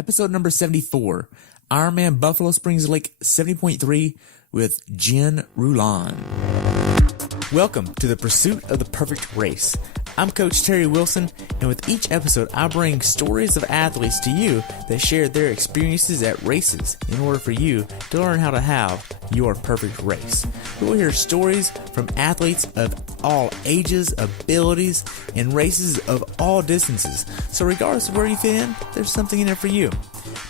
episode number 74, Ironman Buffalo Springs Lake 70.3 with Jen Rulon. Welcome to the pursuit of the perfect race. I'm Coach Terry Wilson, and with each episode, I bring stories of athletes to you that share their experiences at races in order for you to learn how to have your perfect race. We'll hear stories from athletes of all ages, abilities, and races of all distances. So regardless of where you fit in, there's something in it for you.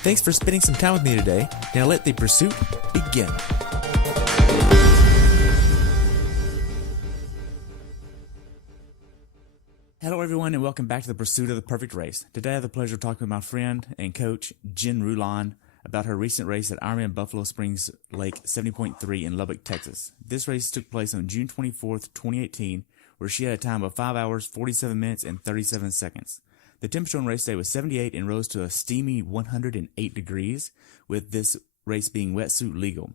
Thanks for spending some time with me today. Now let the pursuit begin. Hello everyone and welcome back to the Pursuit of the Perfect Race. Today I have the pleasure of talking with my friend and coach Jen Rulon about her recent race at Ironman Buffalo Springs Lake 70.3 in Lubbock, Texas. This race took place on June 24th, 2018, where she had a time of 5 hours, 47 minutes, and 37 seconds. The temperature on race day was 78 and rose to a steamy 108 degrees, with this race being wetsuit legal.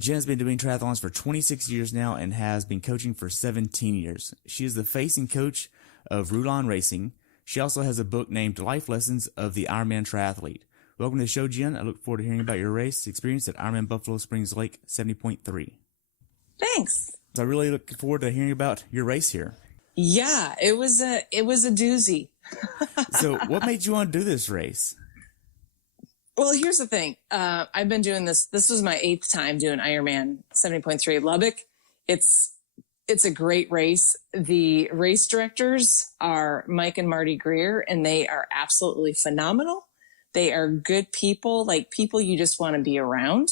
Jen has been doing triathlons for 26 years now and has been coaching for 17 years. She is the face and coach of rulon-racing. She also has a book named Life Lessons of the Ironman Triathlete. Welcome to the show, Jen. I look forward to hearing about your race experience at Ironman Buffalo Springs Lake 70.3. Thanks. So I really look forward to hearing about your race here. Yeah, it was a doozy. So what made you want to do this race? Well, here's the thing. I've been doing this. This was my 8th time doing Ironman 70.3 at Lubbock. It's a great race. The race directors are Mike and Marty Greer, and they are absolutely phenomenal. They are good people, like people you just want to be around.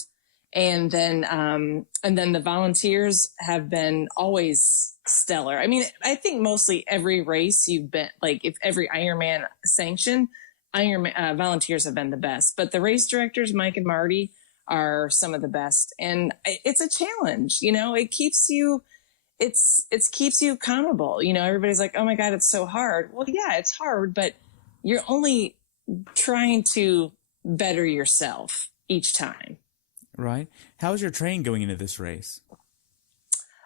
And then the volunteers have been always stellar. I mean, I think mostly every race you've been, like if every Ironman sanction, volunteers have been the best. But the race directors, Mike and Marty, are some of the best. And it's a challenge. You know, it keeps you accountable. You know, everybody's like, oh my God, it's so hard. Well, yeah, it's hard, but you're only trying to better yourself each time. Right. How's your training going into this race?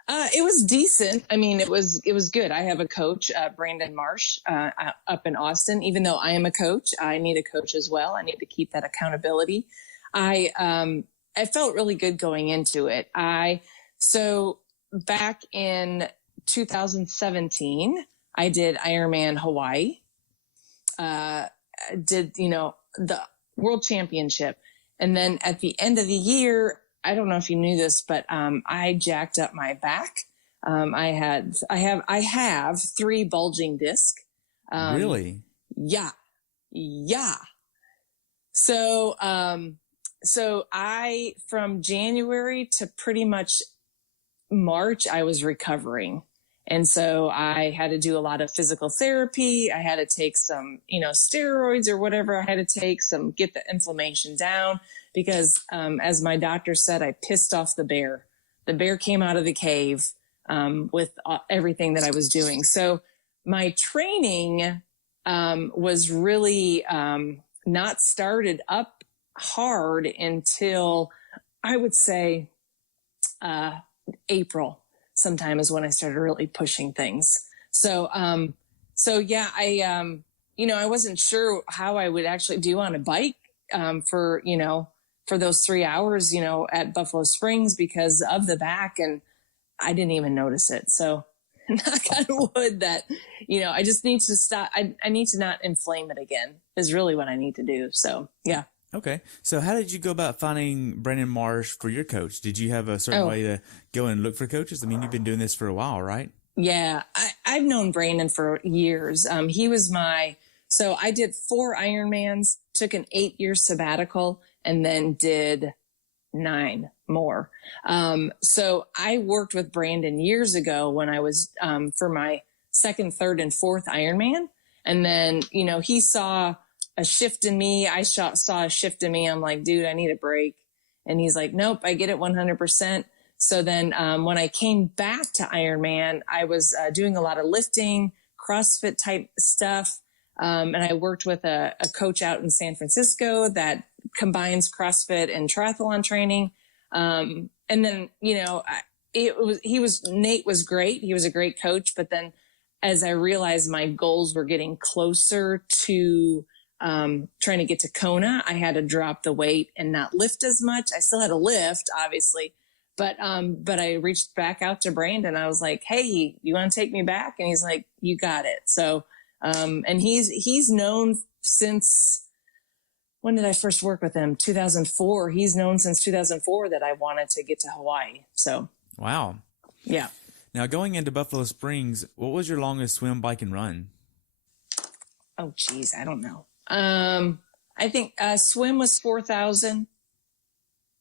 It was decent. I mean, it was good. I have a coach, Brandon Marsh, up in Austin. Even though I am a coach, I need a coach as well. I need to keep that accountability. I felt really good going into it. So back in 2017, I did Ironman Hawaii, did, the World Championship. And then at the end of the year, I don't know if you knew this, but I jacked up my back. I have 3 bulging discs. Really? Yeah. So I, from January to pretty much March, I was recovering. And so I had to do a lot of physical therapy. I had to take some, steroids or whatever I had to take, get the inflammation down because, as my doctor said, I pissed off the bear. The bear came out of the cave, with everything that I was doing. So my training, was really, not started up hard until I would say, April sometime is when I started really pushing things. So yeah, I wasn't sure how I would actually do on a bike, for those 3 hours, at Buffalo Springs because of the back, and I didn't even notice it. So knock on wood that, I just need to stop. I need to not inflame it again is really what I need to do. So yeah. Okay. So how did you go about finding Brandon Marsh for your coach? Did you have a certain way to go and look for coaches? I mean, you've been doing this for a while, right? Yeah. I've known Brandon for years. He was so I did 4 Ironmans, took an 8-year sabbatical, and then did 9 more. So I worked with Brandon years ago when I was, for my 2nd, 3rd, and 4th Ironman. And then, he saw a shift in me. I saw a shift in me. I'm like, dude, I need a break. And he's like, nope, I get it 100%. So then, when I came back to Ironman, I was doing a lot of lifting, CrossFit type stuff. And I worked with a coach out in San Francisco that combines CrossFit and triathlon training. And then, Nate was great. He was a great coach. But then as I realized my goals were getting closer to trying to get to Kona, I had to drop the weight and not lift as much. I still had to lift, obviously, but I reached back out to Brandon. I was like, hey, you want to take me back? And he's like, you got it. So, and he's known since, when did I first work with him? 2004. He's known since 2004 that I wanted to get to Hawaii. So. Wow. Yeah. Now, going into Buffalo Springs, what was your longest swim, bike, and run? Oh, geez, I don't know. I think swim was 4,000.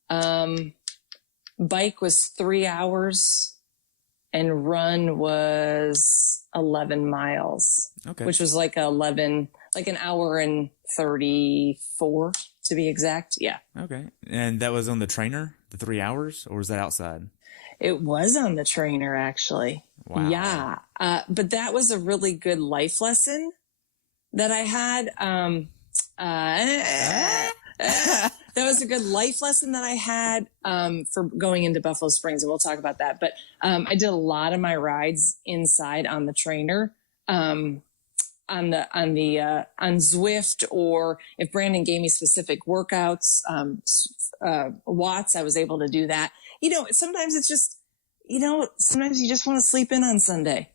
Bike was 3 hours, and run was 11 miles. Okay. Which was like an hour and 34 to be exact. Yeah. Okay. And that was on the trainer, the 3 hours, or was that outside? It was on the trainer, actually. Wow. Yeah. But that was a really good life lesson that I had. That was a good life lesson that I had for going into Buffalo Springs, and we'll talk about that. But I did a lot of my rides inside on the trainer, on Zwift, or if Brandon gave me specific workouts, watts, I was able to do that. You know, sometimes it's just, sometimes you just want to sleep in on Sunday,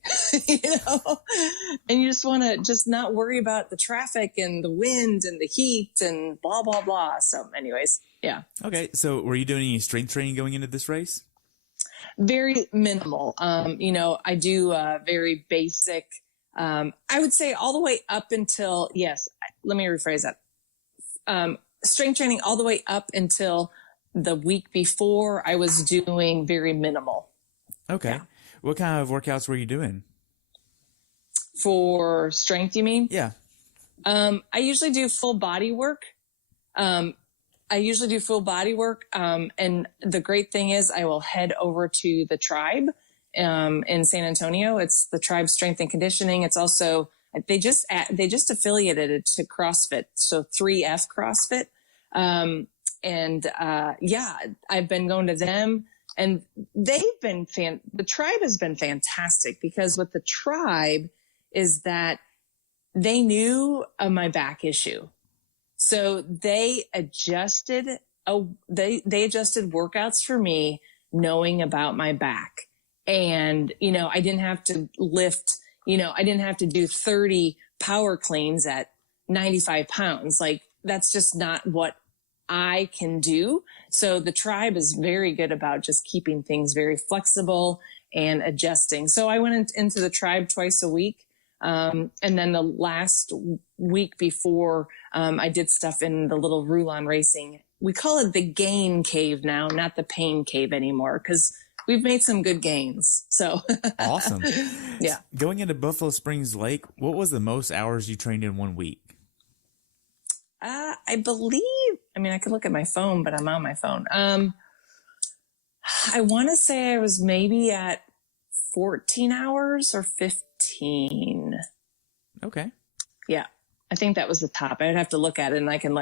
and you just want to just not worry about the traffic and the wind and the heat and blah, blah, blah. So anyways, yeah. Okay. So were you doing any strength training going into this race? Very minimal. I do very basic, I would say all the way up until, let me rephrase that. Strength training all the way up until the week before, I was doing very minimal. Okay. Yeah. What kind of workouts were you doing? For strength, you mean? Yeah. I usually do full body work. And the great thing is I will head over to the Tribe in San Antonio. It's the Tribe Strength and Conditioning. It's also, they just affiliated it to CrossFit. So 3F CrossFit. I've been going to them, and they've been the Tribe has been fantastic, because with the Tribe is that they knew of my back issue. So they adjusted workouts for me, knowing about my back. And, I didn't have to lift, I didn't have to do 30 power cleans at 95 pounds. Like, that's just not what I can do. So the Tribe is very good about just keeping things very flexible and adjusting. So I went into the Tribe twice a week. And then the last week before, I did stuff in the little rulon-racing. We call it the gain cave now, not the pain cave anymore, because we've made some good gains. So awesome. Yeah. Going into Buffalo Springs Lake, what was the most hours you trained in 1 week? I believe, I could look at my phone, but I'm on my phone. I want to say I was maybe at 14 hours or 15. Okay. Yeah. I think that was the top. I'd have to look at it, and I can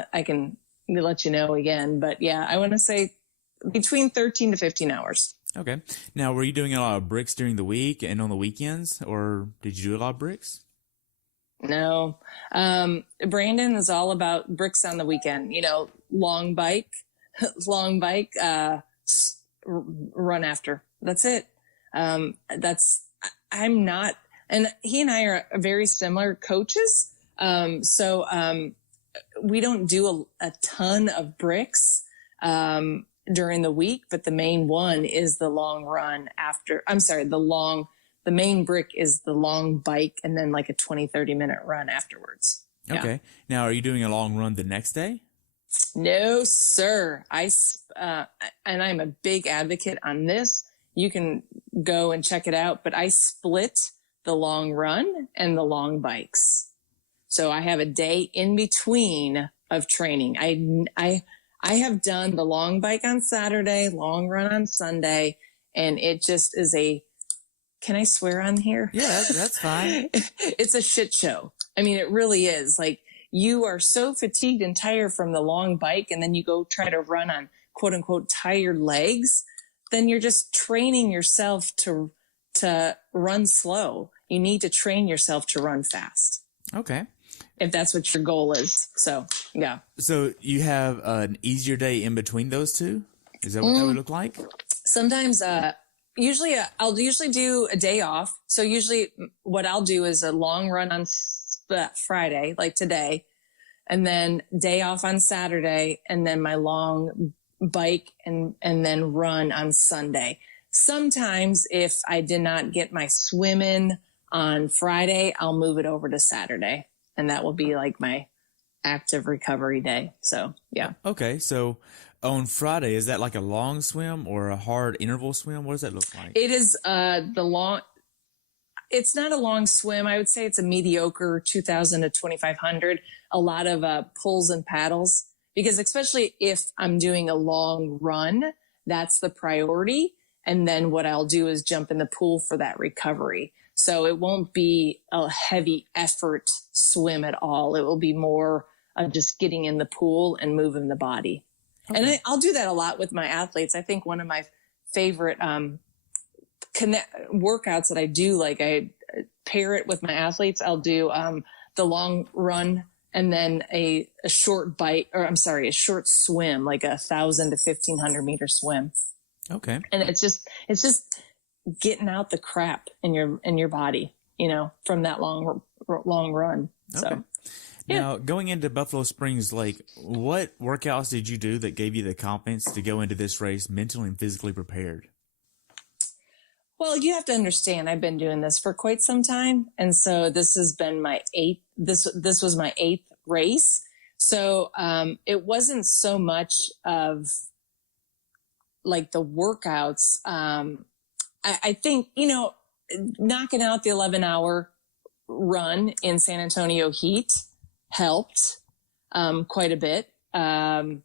let you know again. But yeah, I want to say between 13 to 15 hours. Okay. Now, were you doing a lot of bricks during the week and on the weekends, or did you do a lot of bricks? No. Brandon is all about bricks on the weekend, long bike, run after. That's it. I'm not, and he and I are very similar coaches. We don't do a ton of bricks, during the week, but the main one is the long run after, the main brick is the long bike, and then like a 20-30 minute run afterwards. Okay. Yeah. Now, are you doing a long run the next day? No, sir. And I'm a big advocate on this. You can go and check it out, but I split the long run and the long bikes. So I have a day in between of training. I have done the long bike on Saturday, long run on Sunday, and it just is can I swear on here? Yeah, that's fine. It's a shit show. It really is. Like, you are so fatigued and tired from the long bike, and then you go try to run on quote unquote tired legs. Then you're just training yourself to run slow. You need to train yourself to run fast. Okay. if that's what your goal is. So, yeah. So you have an easier day in between those two? Is that what that would look like? Sometimes, I'll usually do a day off. So usually what I'll do is a long run on Friday, like today, and then day off on Saturday, and then my long bike and then run on Sunday. Sometimes if I did not get my swim in on Friday, I'll move it over to Saturday, and that will be like my active recovery day. So, yeah. Okay. So on Friday, is that like a long swim or a hard interval swim? What does that look like? It is it's not a long swim. I would say it's a mediocre 2,000 to 2,500. A lot of pulls and paddles, because especially if I'm doing a long run, that's the priority. And then what I'll do is jump in the pool for that recovery. So it won't be a heavy effort swim at all. It will be more of just getting in the pool and moving the body. Okay. And I'll do that a lot with my athletes. I think one of my favorite workouts that I do, like I pair it with my athletes. I'll do the long run and then a short bike, or I'm sorry, a short swim, like 1,000 to 1,500 meter swim. Okay. And it's just getting out the crap in your body, from that long run. Okay. So, yeah. Now, going into Buffalo Springs Lake, what workouts did you do that gave you the confidence to go into this race mentally and physically prepared? Well, you have to understand, I've been doing this for quite some time. And so this has been my this was my 8th race. So, it wasn't so much of like the workouts. I think, knocking out the 11-hour run in San Antonio heat helped, quite a bit. And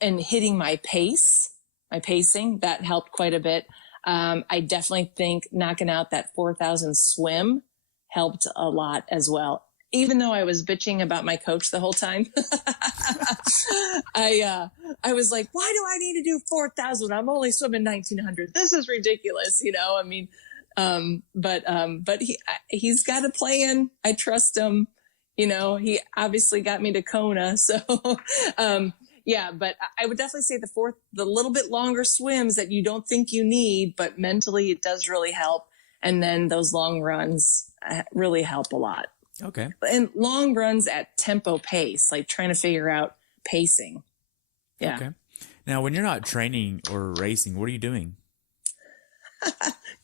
hitting my pacing, that helped quite a bit. I definitely think knocking out that 4,000 swim helped a lot as well. Even though I was bitching about my coach the whole time, I was like, why do I need to do 4,000? I'm only swimming 1,900. This is ridiculous. I mean, but he's got a plan. I trust him. He obviously got me to Kona. So, yeah, but I would definitely say the little bit longer swims that you don't think you need, but mentally it does really help. And then those long runs really help a lot. Okay. And long runs at tempo pace, like trying to figure out pacing. Yeah. Okay. Now, when you're not training or racing, what are you doing?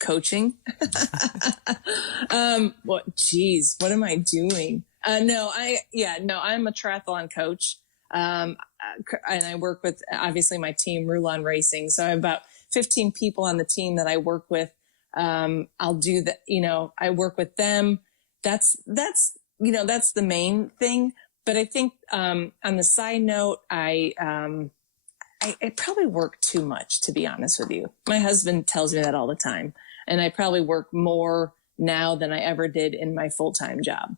Coaching. What am I doing? I'm a triathlon coach. And I work with, obviously, my team, Rulon-Racing. So I have about 15 people on the team that I work with. I'll do that, I work with them. That's the main thing. But I think, on the side note, I probably work too much, to be honest with you. My husband tells me that all the time. And I probably work more now than I ever did in my full-time job.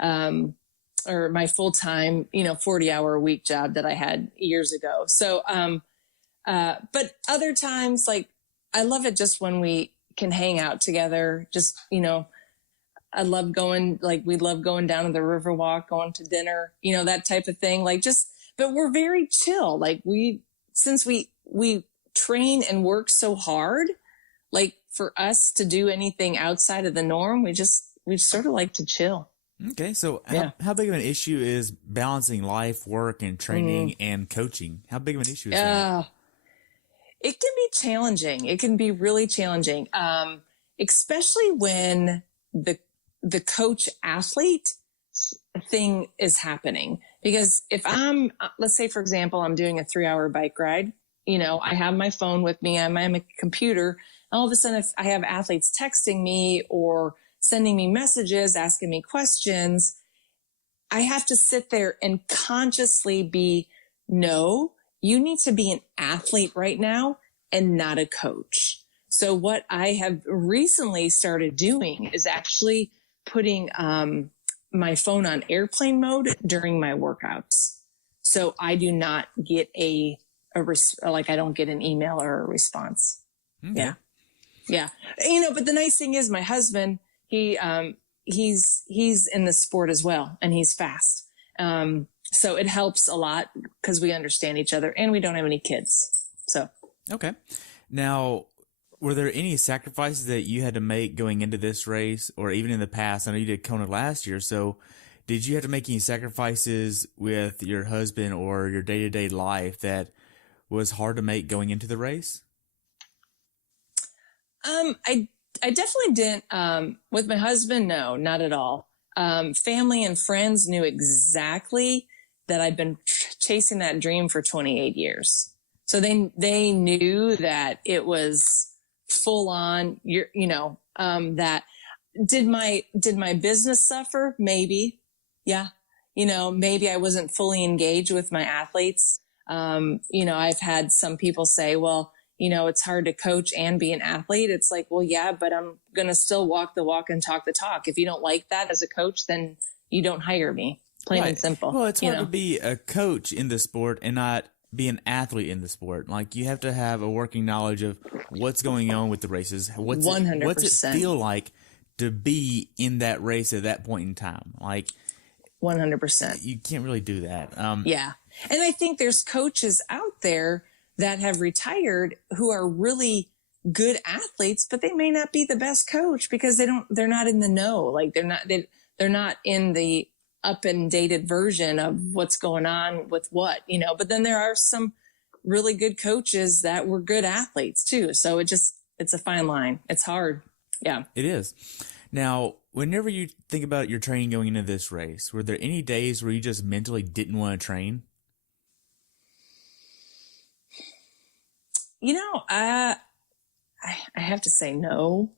Or my full-time, 40-hour a week job that I had years ago. So, but other times, like, I love it just when we can hang out together. Just, I love we love going down to the Riverwalk, going to dinner, that type of thing. But we're very chill. Like since we train and work so hard, like for us to do anything outside of the norm, we sort of like to chill. Okay. So how big of an issue is balancing life, work, and training and coaching? How big of an issue is that? It can be challenging. It can be really challenging. Especially when the coach athlete thing is happening. Because if let's say, for example, I'm doing a 3-hour bike ride, I have my phone with me, I'm a computer. All of a sudden, if I have athletes texting me or sending me messages, asking me questions, I have to sit there and consciously no, you need to be an athlete right now and not a coach. So what I have recently started doing is actually putting my phone on airplane mode during my workouts. So I do not get I don't get an email or a response. Okay. Yeah. But the nice thing is my husband, he he's in the sport as well, and he's fast. So it helps a lot because we understand each other, and we don't have any kids. So Okay. Now, were there any sacrifices that you had to make going into this race, or even in the past? I know you did Kona last year, so did you have to make any sacrifices with your husband or your day-to-day life that was hard to make going into the race? I definitely didn't. With my husband, no, not at all. Family and friends knew exactly that I'd been chasing that dream for 28 years. So they knew that it was full on, that did my business suffer? Maybe. Yeah. Maybe I wasn't fully engaged with my athletes. I've had some people say, well, it's hard to coach and be an athlete. It's like, well, yeah, but I'm going to still walk the walk and talk the talk. If you don't like that as a coach, then you don't hire me. Plain and simple. Well, it's hard to be a coach in the sport and not be an athlete in the sport. Like, you have to have a working knowledge of what's going on with the races. What's 100%. What's it feel like to be in that race at that point in time? Like, 100%. You can't really do that. Yeah. And I think there's coaches out there that have retired who are really good athletes, but they may not be the best coach because they're not in the know. Like, they're not in the up and dated version of what's going on with what, but then there are some really good coaches that were good athletes too. So it's a fine line. It's hard. Yeah. It is. Now, whenever you think about your training going into this race, were there any days where you just mentally didn't want to train? I have to say no.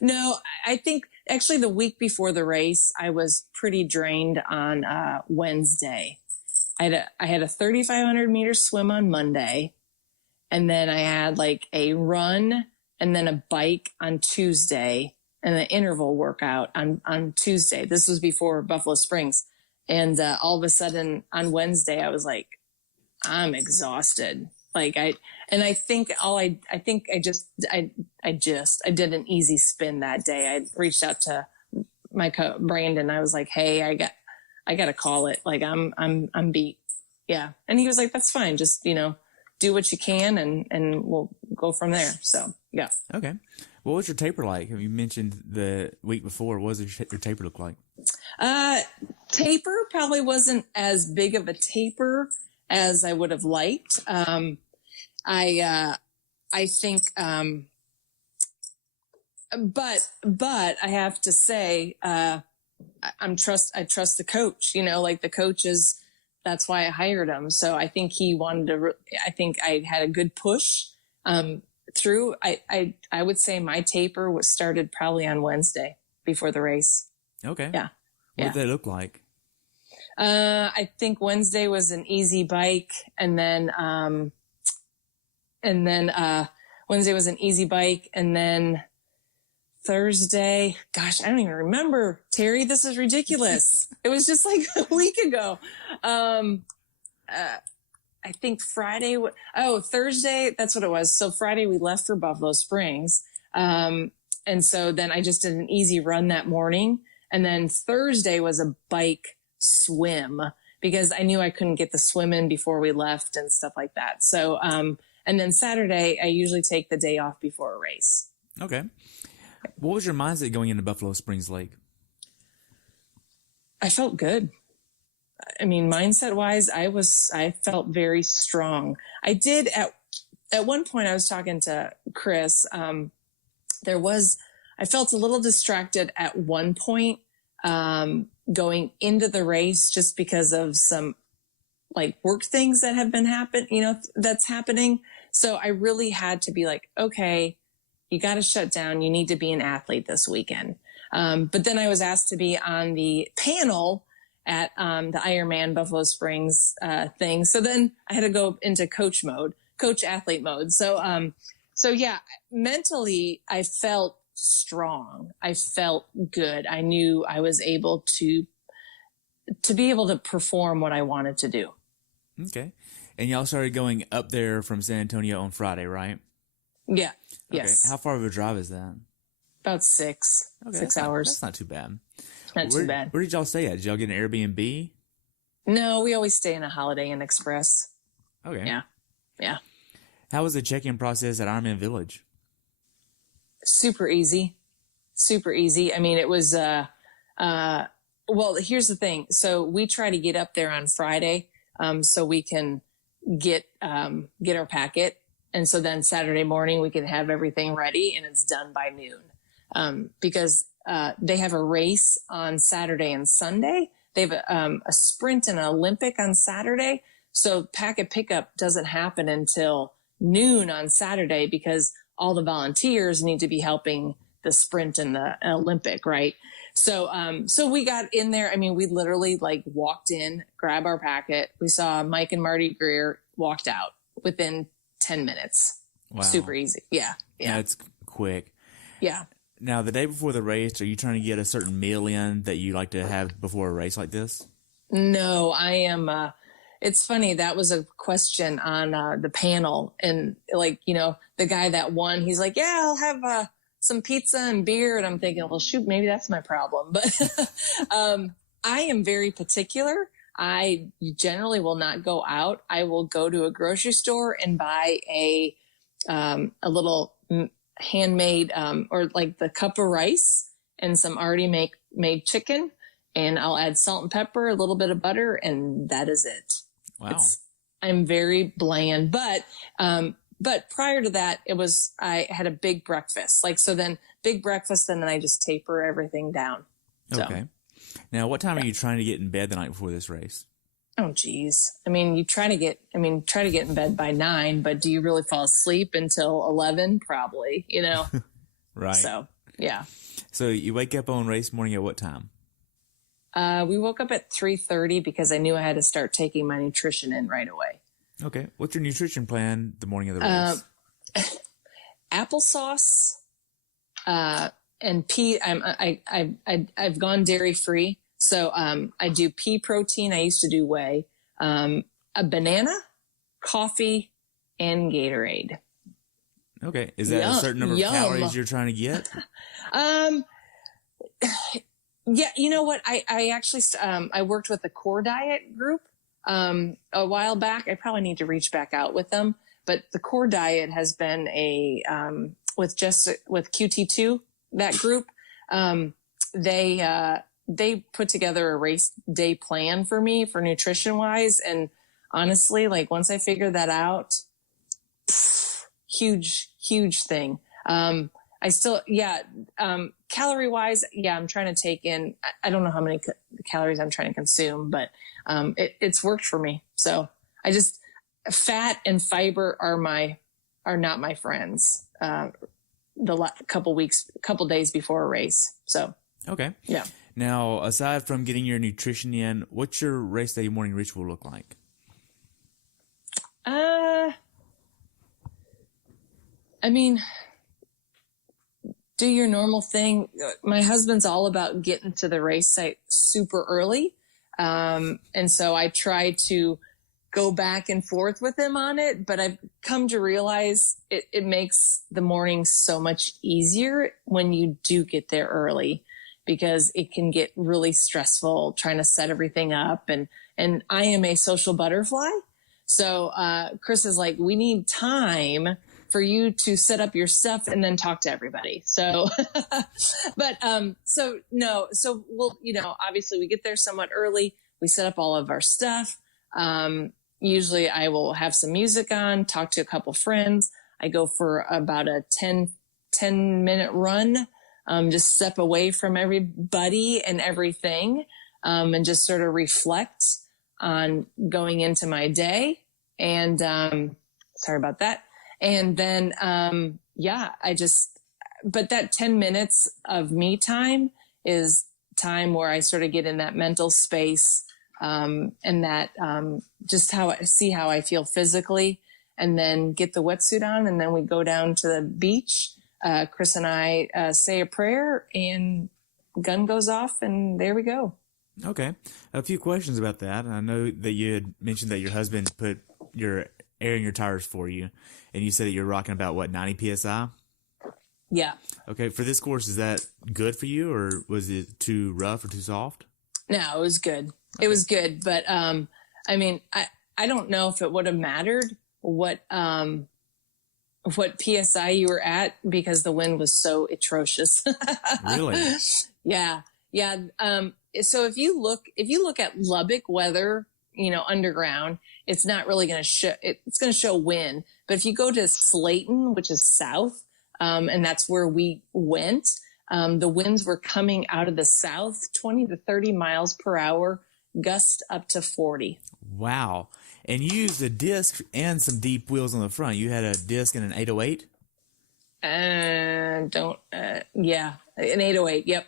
No, I think actually the week before the race, I was pretty drained on Wednesday. I had a 3,500 meter swim on Monday, and then I had like a run and then a bike on Tuesday and an interval workout on Tuesday. This was before Buffalo Springs. And all of a sudden on Wednesday, I was like, I'm exhausted. Like I did an easy spin that day. I reached out to my Brandon. I was like, hey, I got to call it. Like I'm beat. Yeah. And he was like, that's fine. Just, do what you can and we'll go from there. So yeah. Okay. What was your taper like? You mentioned the week before. What was your taper look like? Taper probably wasn't as big of a taper as I would have liked. I think, but I have to say, I trust the coach, like the coaches, that's why I hired him. So I think he wanted to, I think I had a good push, through. I would say my taper was started probably on Wednesday before the race. Okay. Yeah. What did they look like? I think Wednesday was an easy bike, and then Wednesday was an easy bike, and then Thursday, gosh, I don't even remember. Terry, this is ridiculous. It was just like a week ago. I think Friday. Thursday. That's what it was. So Friday we left for Buffalo Springs. And so then I just did an easy run that morning. And then Thursday was a bike swim because I knew I couldn't get the swim in before we left and stuff like that. So, and then Saturday, I usually take the day off before a race. Okay. What was your mindset going into Buffalo Springs Lake? I felt good. I mean, mindset wise, I felt very strong. I did at one point, I was talking to Chris. I felt a little distracted at one point, going into the race just because of some like work things that have been that's happening. So I really had to be like, okay, you got to shut down. You need to be an athlete this weekend. But then I was asked to be on the panel at the IRONMAN Buffalo Springs thing. So then I had to go into coach athlete mode. So yeah, mentally I felt strong. I felt good. I knew I was able to be able to perform what I wanted to do. Okay. And y'all started going up there from San Antonio on Friday, right? Yeah. Okay. Yes. How far of a drive is that? about six hours. That's not too bad. Not too bad. Where did y'all stay at? Did y'all get an Airbnb? No, we always stay in a Holiday Inn Express. Okay. Yeah. How was the check-in process at Ironman Village? Super easy. I mean, it was, well, here's the thing. So we try to get up there on Friday, so we can get our packet. And so then Saturday morning we can have everything ready and it's done by noon. Because, they have a race on Saturday and Sunday. They have a sprint and an Olympic on Saturday. So packet pickup doesn't happen until noon on Saturday because all the volunteers need to be helping the sprint and the Olympic, right? So, so we got in there. I mean, we literally like walked in, grabbed our packet. We saw Mike and Marty Greer, walked out within 10 minutes. Wow. Super easy. Yeah. That's quick. Yeah. Now, the day before the race, are you trying to get a certain meal in that you like to have before a race like this? No, I am, it's funny. That was a question on the panel, and like, you know, the guy that won, he's like, yeah, I'll have some pizza and beer. And I'm thinking, well, shoot, maybe that's my problem. But I am very particular. I generally will not go out. I will go to a grocery store and buy a little handmade or like the cup of rice and some already made chicken. And I'll add salt and pepper, a little bit of butter, and that is it. Wow. I'm very bland, but prior to that, I had a big breakfast. Like, so then big breakfast, and then I just taper everything down. So, okay. Now, what time are you trying to get in bed the night before this race? oh geez. I mean, try to get in bed by 9, but do you really fall asleep until 11? Probably, you know? Right. So, yeah. So you wake up on race morning at what time? We woke up at 3:30 because I knew I had to start taking my nutrition in right away. Okay. What's your nutrition plan the morning of the race? Applesauce, and pea. I've gone dairy free. So, I do pea protein. I used to do whey, a banana, coffee, and Gatorade. Okay. Is that a certain number of calories you're trying to get? Yeah, you know what? I actually, I worked with the Core Diet group, a while back. I probably need to reach back out with them, but the Core Diet has been with QT2, that group. They put together a race day plan for me for nutrition wise. And honestly, like once I figured that out, huge thing. I still, calorie wise, I'm trying to take in, I don't know how many calories I'm trying to consume, but, it's worked for me. So fat and fiber are not my friends, the couple days before a race. So. Okay. Yeah. Now, aside from getting your nutrition in, what's your race day morning ritual look like? I mean, do your normal thing. My husband's all about getting to the race site super early. And so I try to go back and forth with him on it, but I've come to realize it makes the morning so much easier when you do get there early, because it can get really stressful trying to set everything up. And I am a social butterfly. So, Chris is like, we need time for you to set up your stuff and then talk to everybody. So, but, so we'll, obviously we get there somewhat early. We set up all of our stuff. Usually I will have some music on, talk to a couple friends. I go for about a 10 minute run, just step away from everybody and everything, and just sort of reflect on going into my day. And, sorry about that. And then, but that 10 minutes of me time is time where I sort of get in that mental space, and that, just how I feel physically, and then get the wetsuit on. And then we go down to the beach. Chris and I, say a prayer, and gun goes off, and there we go. Okay. A few questions about that. I know that you had mentioned that your husband put your air in your tires for you, and you said that you're rocking about, 90 PSI? Yeah. Okay. For this course, is that good for you, or was it too rough or too soft? No, it was good. Okay. It was good. But, I mean, I don't know if it would have mattered what PSI you were at, because the wind was so atrocious. Really? Yeah. Yeah. So if you look at Lubbock weather, underground, it's not really going to show, it's going to show wind. But if you go to Slayton, which is south, and that's where we went, the winds were coming out of the south, 20 to 30 miles per hour, gust up to 40. Wow. And you used a disc and some deep wheels on the front. You had a disc and an 808? Yeah, an 808. Yep.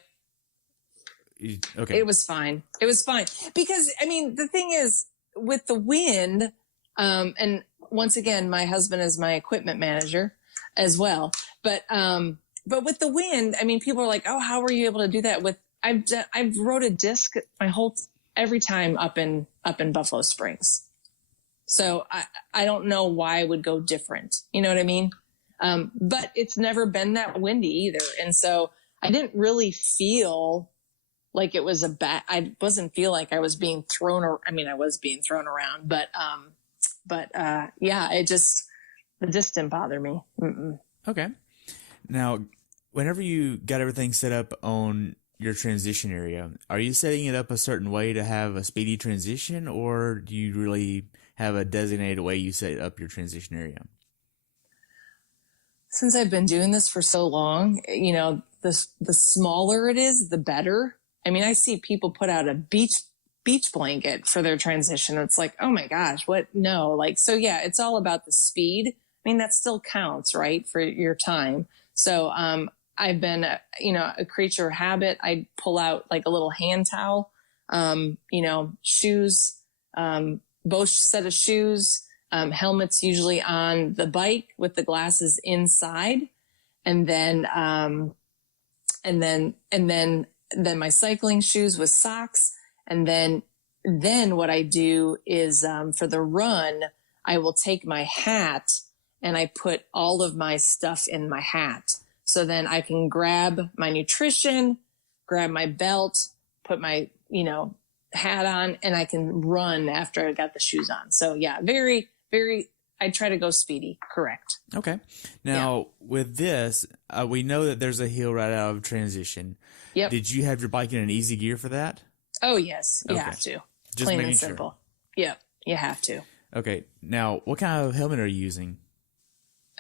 Okay. It was fine. It was fine. Because, I mean, the thing is, with the wind, and once again, my husband is my equipment manager as well. But with the wind, I mean, people are like, oh, how were you able to do that? I've rode a disc every time up in Buffalo Springs. So I don't know why I would go different. You know what I mean? But it's never been that windy either. And so I didn't really feel like it was I wasn't feel like I was being thrown, I mean, I was being thrown around, but yeah, the disc didn't bother me. Mm-mm. Okay. Now, whenever you got everything set up on your transition area, are you setting it up a certain way to have a speedy transition, or do you really have a designated way you set up your transition area? Since I've been doing this for so long, the smaller it is, the better. I mean, I see people put out a beach blanket for their transition. It's like, oh my gosh, what? No, like, so yeah, it's all about the speed. I mean, that still counts, right, for your time. So, I've been, a creature of habit. I pull out like a little hand towel, shoes, both set of shoes, helmets usually on the bike with the glasses inside. And then my cycling shoes with socks. And then what I do is, for the run, I will take my hat and I put all of my stuff in my hat. So then I can grab my nutrition, grab my belt, put my, hat on, and I can run after I got the shoes on. So yeah, very, very, I try to go speedy. Correct. Okay. Now with this, we know that there's a hill right out of transition. Yep. Did you have your bike in an easy gear for that? Oh yes. You have to. Just plain making and simple. Sure. Yep. You have to. Okay. Now, what kind of helmet are you using?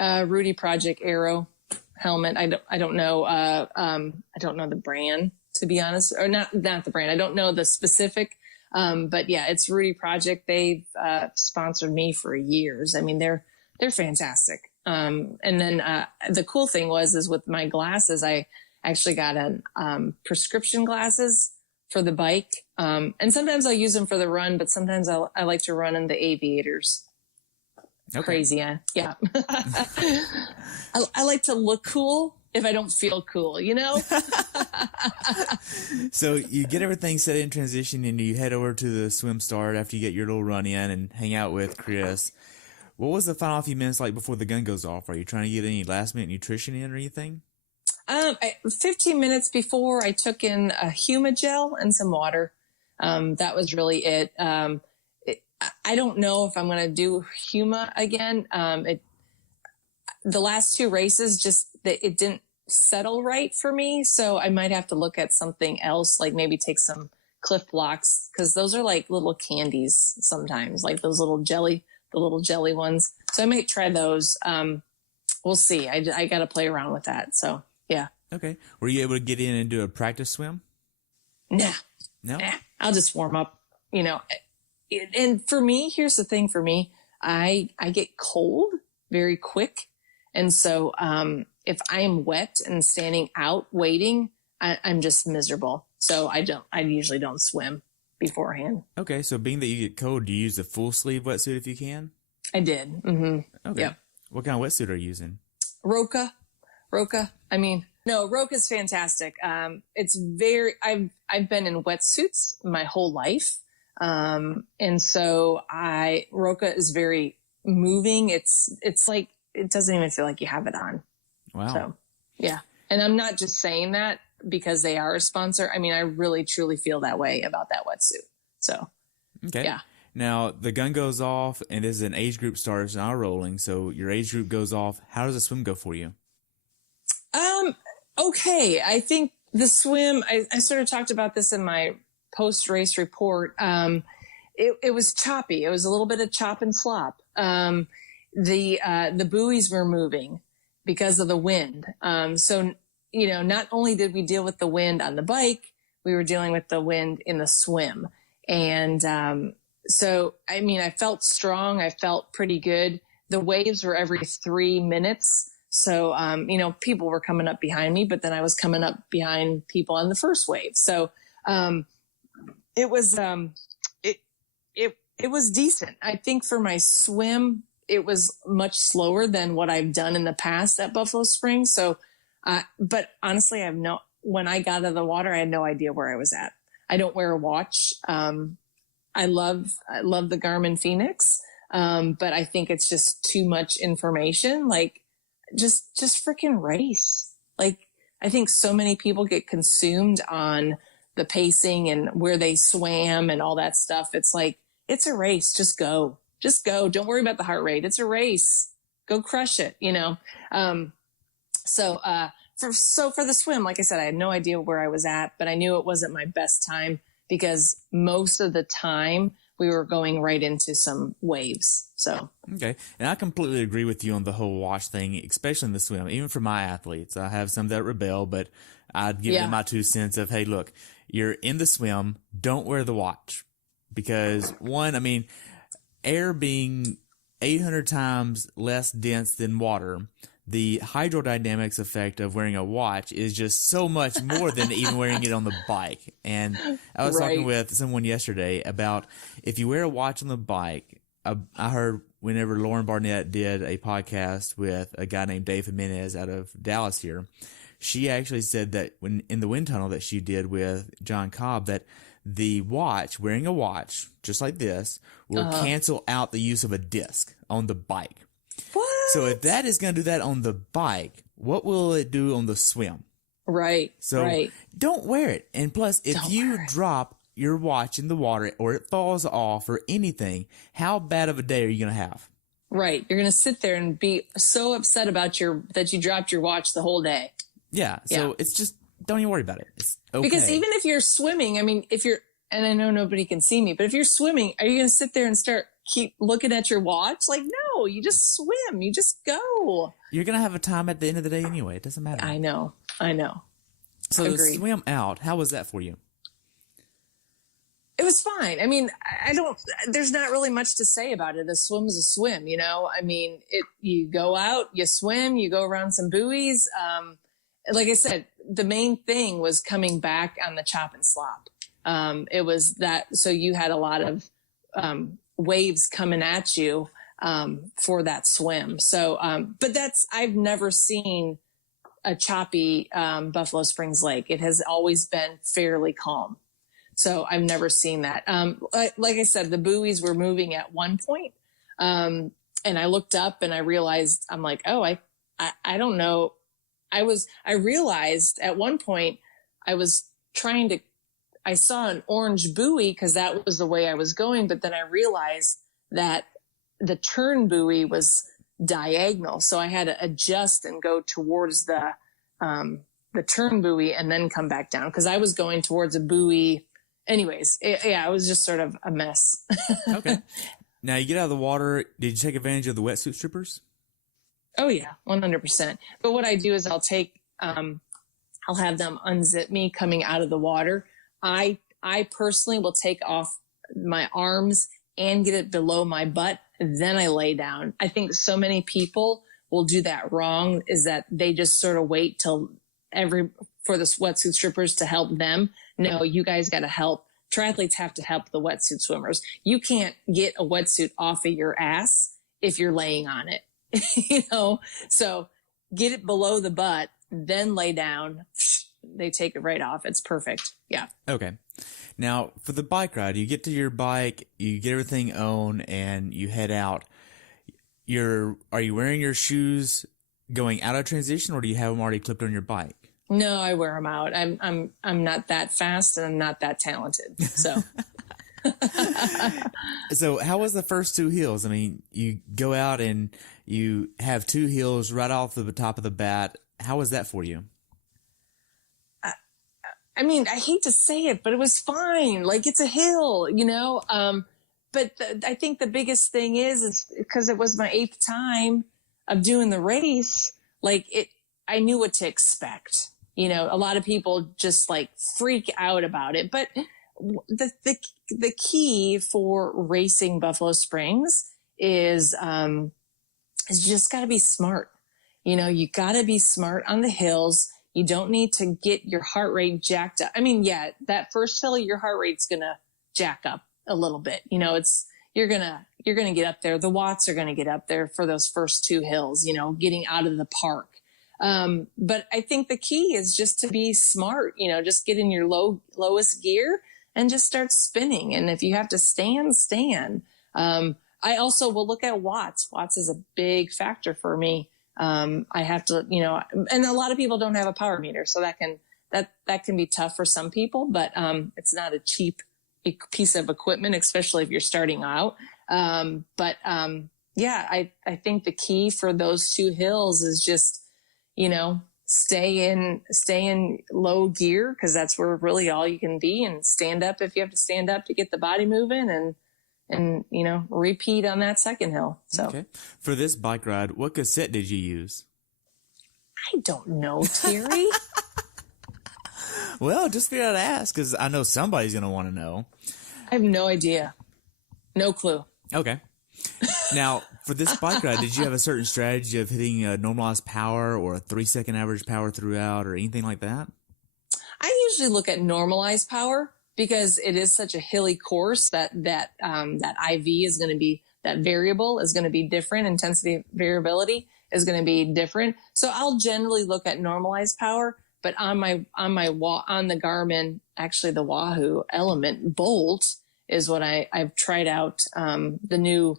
Rudy Project Aero helmet. I don't know. I don't know the brand, to be honest, or not the brand. I don't know the specific. But yeah, it's Rudy Project. They've sponsored me for years. I mean, they're fantastic. And then the cool thing is with my glasses, I actually got prescription glasses for the bike. And sometimes I'll use them for the run, but sometimes I like to run in the aviators. Okay. Crazy, yeah. I like to look cool if I don't feel cool, So you get everything set in transition and you head over to the swim start after you get your little run in and hang out with Chris. What was the final few minutes like before the gun goes off? Are you trying to get any last minute nutrition in or anything? 15 minutes before, I took in a Humagel and some water. That was really it. I don't know if I'm going to do Huma again. The last two races, it didn't settle right for me. So I might have to look at something else, like maybe take some Cliff Blocks, because those are like little candies sometimes, like those little jelly ones. So I might try those. We'll see. I got to play around with that. So yeah. Okay. Were you able to get in and do a practice swim? No. I'll just warm up, And for me, here's the thing for me, I get cold very quick. And so, if I am wet and standing out waiting, I'm just miserable. So I usually don't swim beforehand. Okay. So being that you get cold, do you use the full sleeve wetsuit if you can? I did. Mm-hmm. Okay. Yep. What kind of wetsuit are you using? Roka. I mean, no, Roka's fantastic. It's I've been in wetsuits my whole life. And so Roka is very moving. It's like, it doesn't even feel like you have it on. Wow. So, Yeah. And I'm not just saying that because they are a sponsor. I mean, I really, truly feel that way about that wetsuit. So, Okay. yeah. Now, the gun goes off, and this is an age group starts now rolling, so your age group goes off. How does the swim go for you? Okay. I think the swim, I sort of talked about this in my post-race report. It was choppy. It was a little bit of chop and slop. The buoys were moving because of the wind. So, not only did we deal with the wind on the bike, we were dealing with the wind in the swim. And, so, I mean, I felt strong. I felt pretty good. The waves were every 3 minutes. So, people were coming up behind me, but then I was coming up behind people on the first wave. So, it was, it was decent. I think for my swim, it was much slower than what I've done in the past at Buffalo Springs. So, but honestly, when I got out of the water, I had no idea where I was at. I don't wear a watch. I love the Garmin Phoenix. But I think it's just too much information. Like just freaking race. Like I think so many people get consumed on the pacing and where they swam and all that stuff. It's like, it's a race. Just go. Don't worry about the heart rate. It's a race. Go crush it, So for the swim, like I said, I had no idea where I was at, but I knew it wasn't my best time because most of the time we were going right into some waves. So. Okay. And I completely agree with you on the whole watch thing, especially in the swim. Even for my athletes, I have some that rebel, but I'd give them my 2 cents of, hey, look, you're in the swim. Don't wear the watch because air being 800 times less dense than water, the hydrodynamics effect of wearing a watch is just so much more than even wearing it on the bike. And I was talking with someone yesterday about if you wear a watch on the bike, I heard whenever Lauren Barnett did a podcast with a guy named Dave Jimenez out of Dallas here, she actually said that when in the wind tunnel that she did with John Cobb, that wearing a watch just like this will cancel out the use of a disc on the bike. What? So if that is going to do that on the bike, what will it do on the swim? Right. So don't wear it. And plus, if you drop your watch in the water or it falls off or anything, how bad of a day are you going to have? Right. You're going to sit there and be so upset about that you dropped your watch the whole day. Yeah. So it's just, don't even worry about it. It's okay. Because even if you're swimming, and I know nobody can see me, but if you're swimming, are you going to sit there and keep looking at your watch? Like, no, you just swim. You just go. You're going to have a time at the end of the day anyway. It doesn't matter. I know. So the swim out, how was that for you? It was fine. I mean, there's not really much to say about it. A swim is a swim, I mean, you go out, you swim, you go around some buoys. Like I said, the main thing was coming back on the chop and slop. It was that, so you had a lot of, waves coming at you, for that swim. So, but I've never seen a choppy, Buffalo Springs Lake. It has always been fairly calm. So I've never seen that. Like I said, the buoys were moving at one point. And I looked up and I realized, I'm like, oh, I don't know. I realized at one point I saw an orange buoy because that was the way I was going. But then I realized that the turn buoy was diagonal. So I had to adjust and go towards the turn buoy and then come back down because I was going towards a buoy. Anyways, it was just sort of a mess. Okay. Now you get out of the water. Did you take advantage of the wetsuit strippers? Oh yeah, 100%. But what I do is I'll have them unzip me coming out of the water. I personally will take off my arms and get it below my butt. Then I lay down. I think so many people will do that wrong is that they just sort of wait till for the wetsuit strippers to help them. No, you guys got to help. Triathletes have to help the wetsuit swimmers. You can't get a wetsuit off of your ass if you're laying on it, so get it below the butt, then lay down. They take it right off. It's perfect. Yeah. Okay. Now for the bike ride, you get to your bike, you get everything on and you head out. Are you wearing your shoes going out of transition, or do you have them already clipped on your bike? No, I wear them out. I'm not that fast and I'm not that talented. So. So how was the first two hills? I mean, you go out and you have two hills right off the top of the bat. How was that for you? I mean, I hate to say it, but it was fine. Like, it's a hill, you know? But I think the biggest thing is because it was my 8th time of doing the race, I knew what to expect. You know, a lot of people just like freak out about it, but the key for racing Buffalo Springs is you just got to be smart. You know, you got to be smart on the hills. You don't need to get your heart rate jacked up. I mean, yeah, that first hill, your heart rate's going to jack up a little bit. You know, you're going to get up there. The watts are going to get up there for those first two hills, you know, getting out of the park. But I think the key is just to be smart, you know, just get in your lowest gear and just start spinning. And if you have to stand. I also will look at watts. Watts is a big factor for me. I have to, you know, and a lot of people don't have a power meter, so that can be tough for some people, but, it's not a cheap piece of equipment, especially if you're starting out. Yeah, I think the key for those two hills is just, you know, stay in low gear, because that's where really all you can be, and stand up if you have to stand up to get the body moving, and you know, repeat on that second hill. So okay. For this bike ride, what cassette did you use? I don't know, Terry. Well, just figured out to ask, because I know somebody's going to want to know. I have no idea. No clue. Okay. Now, for this bike ride, did you have a certain strategy of hitting a normalized power or a 3-second average power throughout or anything like that? I usually look at normalized power because it is such a hilly course that IV is going to be, that variable is going to be different. Intensity variability is going to be different. So I'll generally look at normalized power, but on the Garmin, actually the Wahoo Element Bolt is what I've tried out, the new,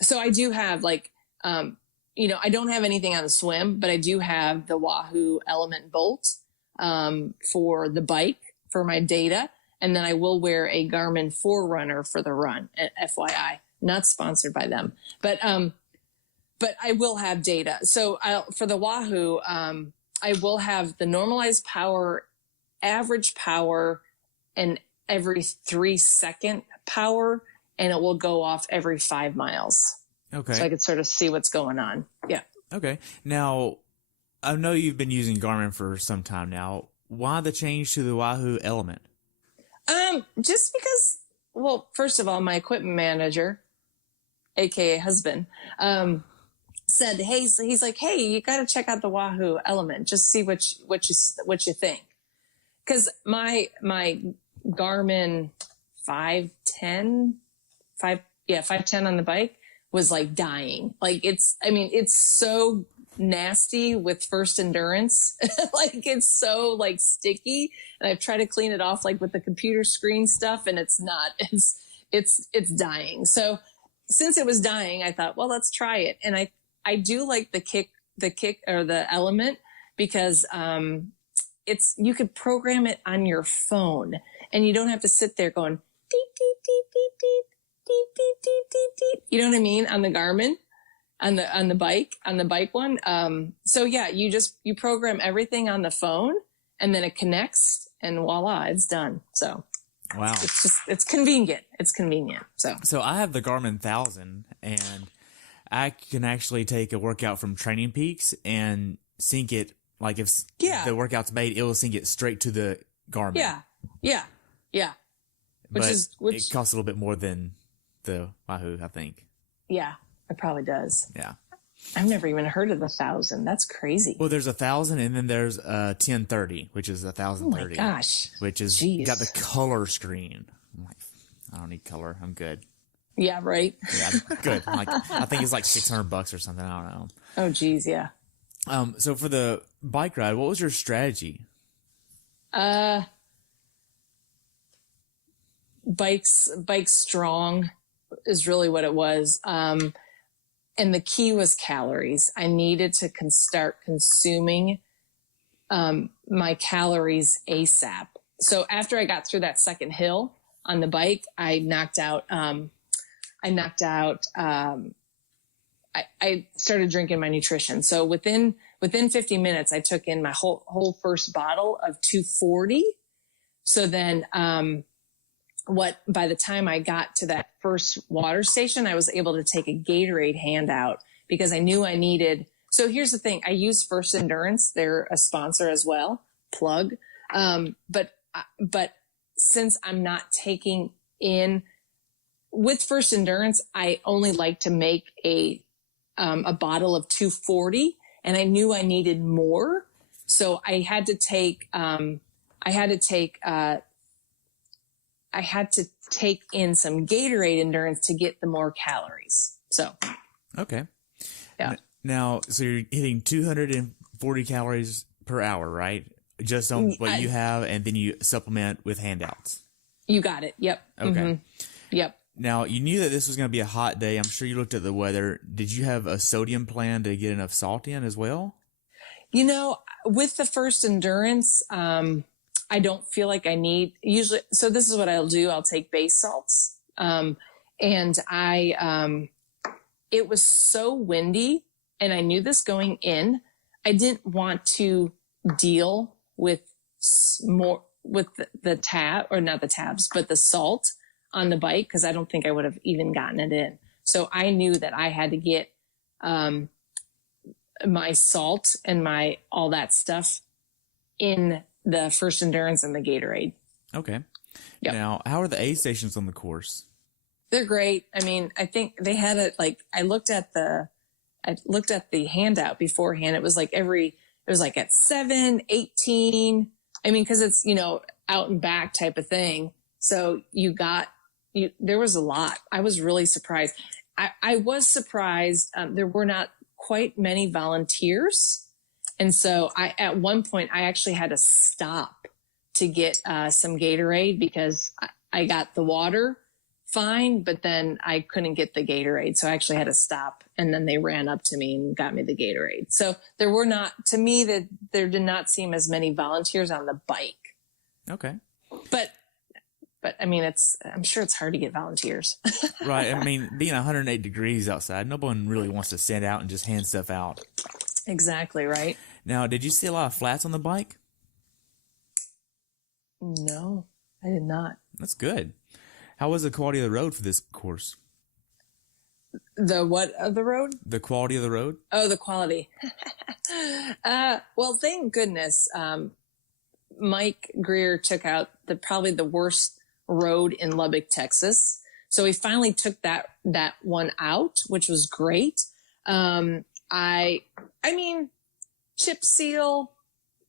so I do have you know, I don't have anything on the swim, but I do have the Wahoo Element Bolt, for the bike, for my data. And then I will wear a Garmin Forerunner for the run, FYI, not sponsored by them, but I will have data. So for the Wahoo, I will have the normalized power, average power, and every 3-second power, and it will go off every 5 miles. Okay. So I could sort of see what's going on. Yeah. Okay. Now, I know you've been using Garmin for some time now. Why the change to the Wahoo Element? Just because, well, first of all, my equipment manager, AKA husband, said, hey, he's like, hey, you got to check out the Wahoo Element. Just see what you think. Cause my Garmin 510 on the bike was like dying. Like it's so nasty with first endurance. Like it's so like sticky, and I've tried to clean it off like with the computer screen stuff, and it's not, it's dying. So since it was dying, I thought, well, let's try it. And I do like the kick or the Element because, you could program it on your phone, and you don't have to sit there going deep, deep, deep, deep, deep, deep, deep, deep, deep, deep. You know what I mean? On the Garmin, on the bike one. So yeah, you program everything on the phone, and then it connects, and voila, it's done. So wow, it's convenient. It's convenient. So I have the Garmin 1000, and I can actually take a workout from Training Peaks and sync it. Like if the workout's made, it will sync it straight to the Garmin. Yeah. Which it costs a little bit more than the Wahoo, I think. Yeah, it probably does. Yeah. I've never even heard of the 1000. That's crazy. Well, there's 1000, and then there's 1030, which is 1030. Oh my gosh. Which is got the color screen. I'm like, I don't need color. I'm good. Yeah, right. Yeah, good. I think it's like $600 or something. I don't know. Oh, geez, yeah. So for the bike ride, what was your strategy? Bike strong is really what it was. and the key was calories. I needed to start consuming my calories ASAP. So after I got through that second hill on the bike, I started drinking my nutrition. So within 50 minutes, I took in my whole first bottle of 240. So then, by the time I got to that first water station, I was able to take a Gatorade handout because I knew I needed. So here's the thing. I use First Endurance. They're a sponsor as well. Plug. But since I'm not taking in with First Endurance, I only like to make a bottle of 240, and I knew I needed more. So I had to take in some Gatorade Endurance to get the more calories. So, okay. Yeah. Now, so you're hitting 240 calories per hour, right? Just on what you have, and then you supplement with handouts. You got it. Yep. Okay. Mm-hmm. Yep. Now, you knew that this was going to be a hot day. I'm sure you looked at the weather. Did you have a sodium plan to get enough salt in as well? You know, with the First Endurance, I don't feel like I need usually. So this is what I'll do. I'll take base salts. And it was so windy, and I knew this going in. I didn't want to deal with the tab, or not the tabs, but the salt on the bike, because I don't think I would have even gotten it in. So I knew that I had to get my salt and my all that stuff in the First Endurance and the Gatorade. Okay. Yep. Now, how are the aid stations on the course? They're great. I mean, I think they had it like, I looked at the handout beforehand. It was like at 7, 18. I mean, cause it's, out and back type of thing. So there was a lot. I was really surprised. I was surprised. There were not quite many volunteers. And so at one point I actually had to stop to get some Gatorade because I got the water fine, but then I couldn't get the Gatorade. So I actually had to stop, and then they ran up to me and got me the Gatorade. So there were not, to me, that there did not seem as many volunteers on the bike. Okay. But I mean, I'm sure it's hard to get volunteers. Right. I mean, being 108 degrees outside, no one really wants to stand out and just hand stuff out. Exactly. Right. Now, did you see a lot of flats on the bike? No, I did not. That's good. How was the quality of the road for this course? The what of the road? The quality of the road? Oh, the quality. Well, thank goodness. Mike Greer took out probably the worst road in Lubbock, Texas. So he finally took that one out, which was great. I mean, chip seal,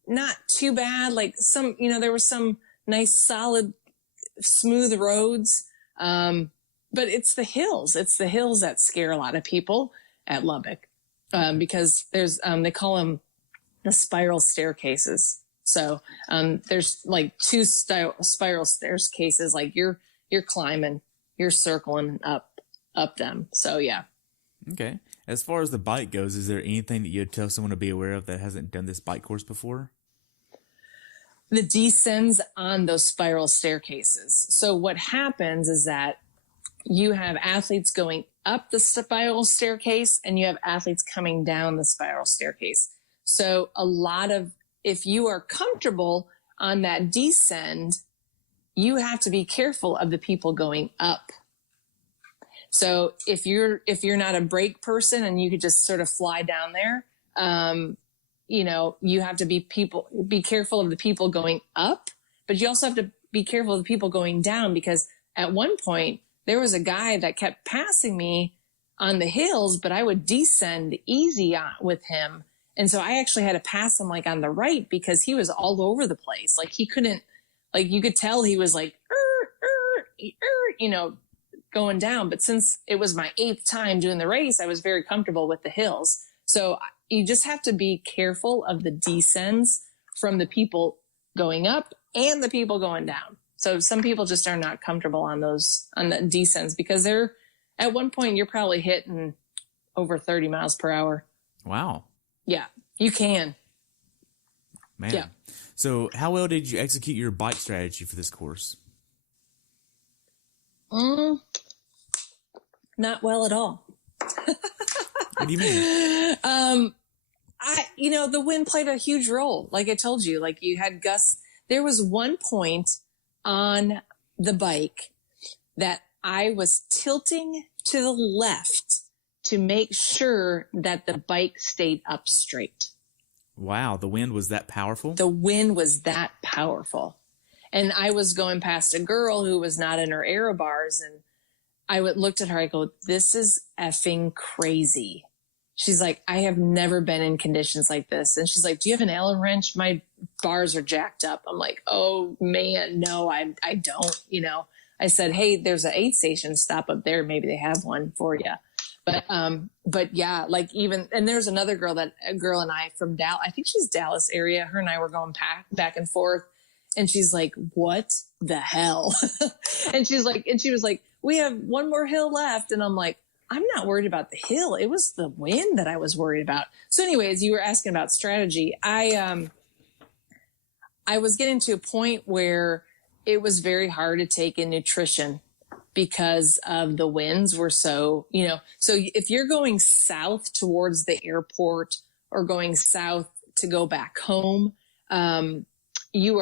not too bad. Like there were some nice, solid, smooth roads. But it's the hills. It's the hills that scare a lot of people at Lubbock. Because there's, they call them the spiral staircases. So, there's like two spiral staircases, like you're climbing, you're circling up them. So yeah. Okay. As far as the bike goes, is there anything that you'd tell someone to be aware of that hasn't done this bike course before? The descends on those spiral staircases. So what happens is that you have athletes going up the spiral staircase, and you have athletes coming down the spiral staircase. So if you are comfortable on that descend, you have to be careful of the people going up. So if you're not a brake person and you could just sort of fly down there, you have to be careful of the people going up, but you also have to be careful of the people going down, because at one point there was a guy that kept passing me on the hills, but I would descend easy with him. And so I actually had to pass him like on the right, because he was all over the place. Like he couldn't, like you could tell he was like, going down. But since it was my 8th time doing the race, I was very comfortable with the hills. So you just have to be careful of the descends from the people going up and the people going down. So some people just are not comfortable on the descents, because at one point you're probably hitting over 30 miles per hour. Wow. Yeah, you can. Man. Yeah. So how well did you execute your bike strategy for this course? Not well at all. What do you mean? The wind played a huge role. Like I told you, like you had gusts. There was one point on the bike that I was tilting to the left to make sure that the bike stayed up straight. Wow. The wind was that powerful? The wind was that powerful. And I was going past a girl who was not in her aero bars, and I looked at her. I go, this is effing crazy. She's like, I have never been in conditions like this. And she's like, do you have an Allen wrench? My bars are jacked up. I'm like, oh man, no, I don't, I said, hey, there's an aid station stop up there. Maybe they have one for you. But yeah, like and there's another girl a girl and I from Dallas, I think she's Dallas area. Her and I were going back and forth, and she's like, what the hell? and she was like, we have one more hill left. And I'm like, I'm not worried about the hill. It was the wind that I was worried about. So anyways, you were asking about strategy. I was getting to a point where it was very hard to take in nutrition because of the winds were so if you're going south towards the airport or going south to go back home, you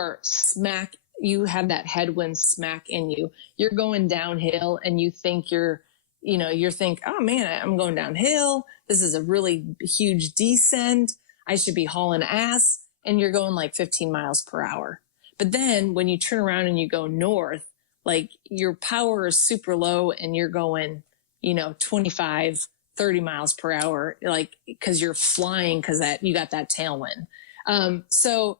have that headwind smack in you. You're going downhill and you think oh man, I'm going downhill. This is a really huge descent. I should be hauling ass. And you're going like 15 miles per hour. But then when you turn around and you go north, like your power is super low and you're going, 25, 30 miles per hour, like, cause you're flying cause you got that tailwind. So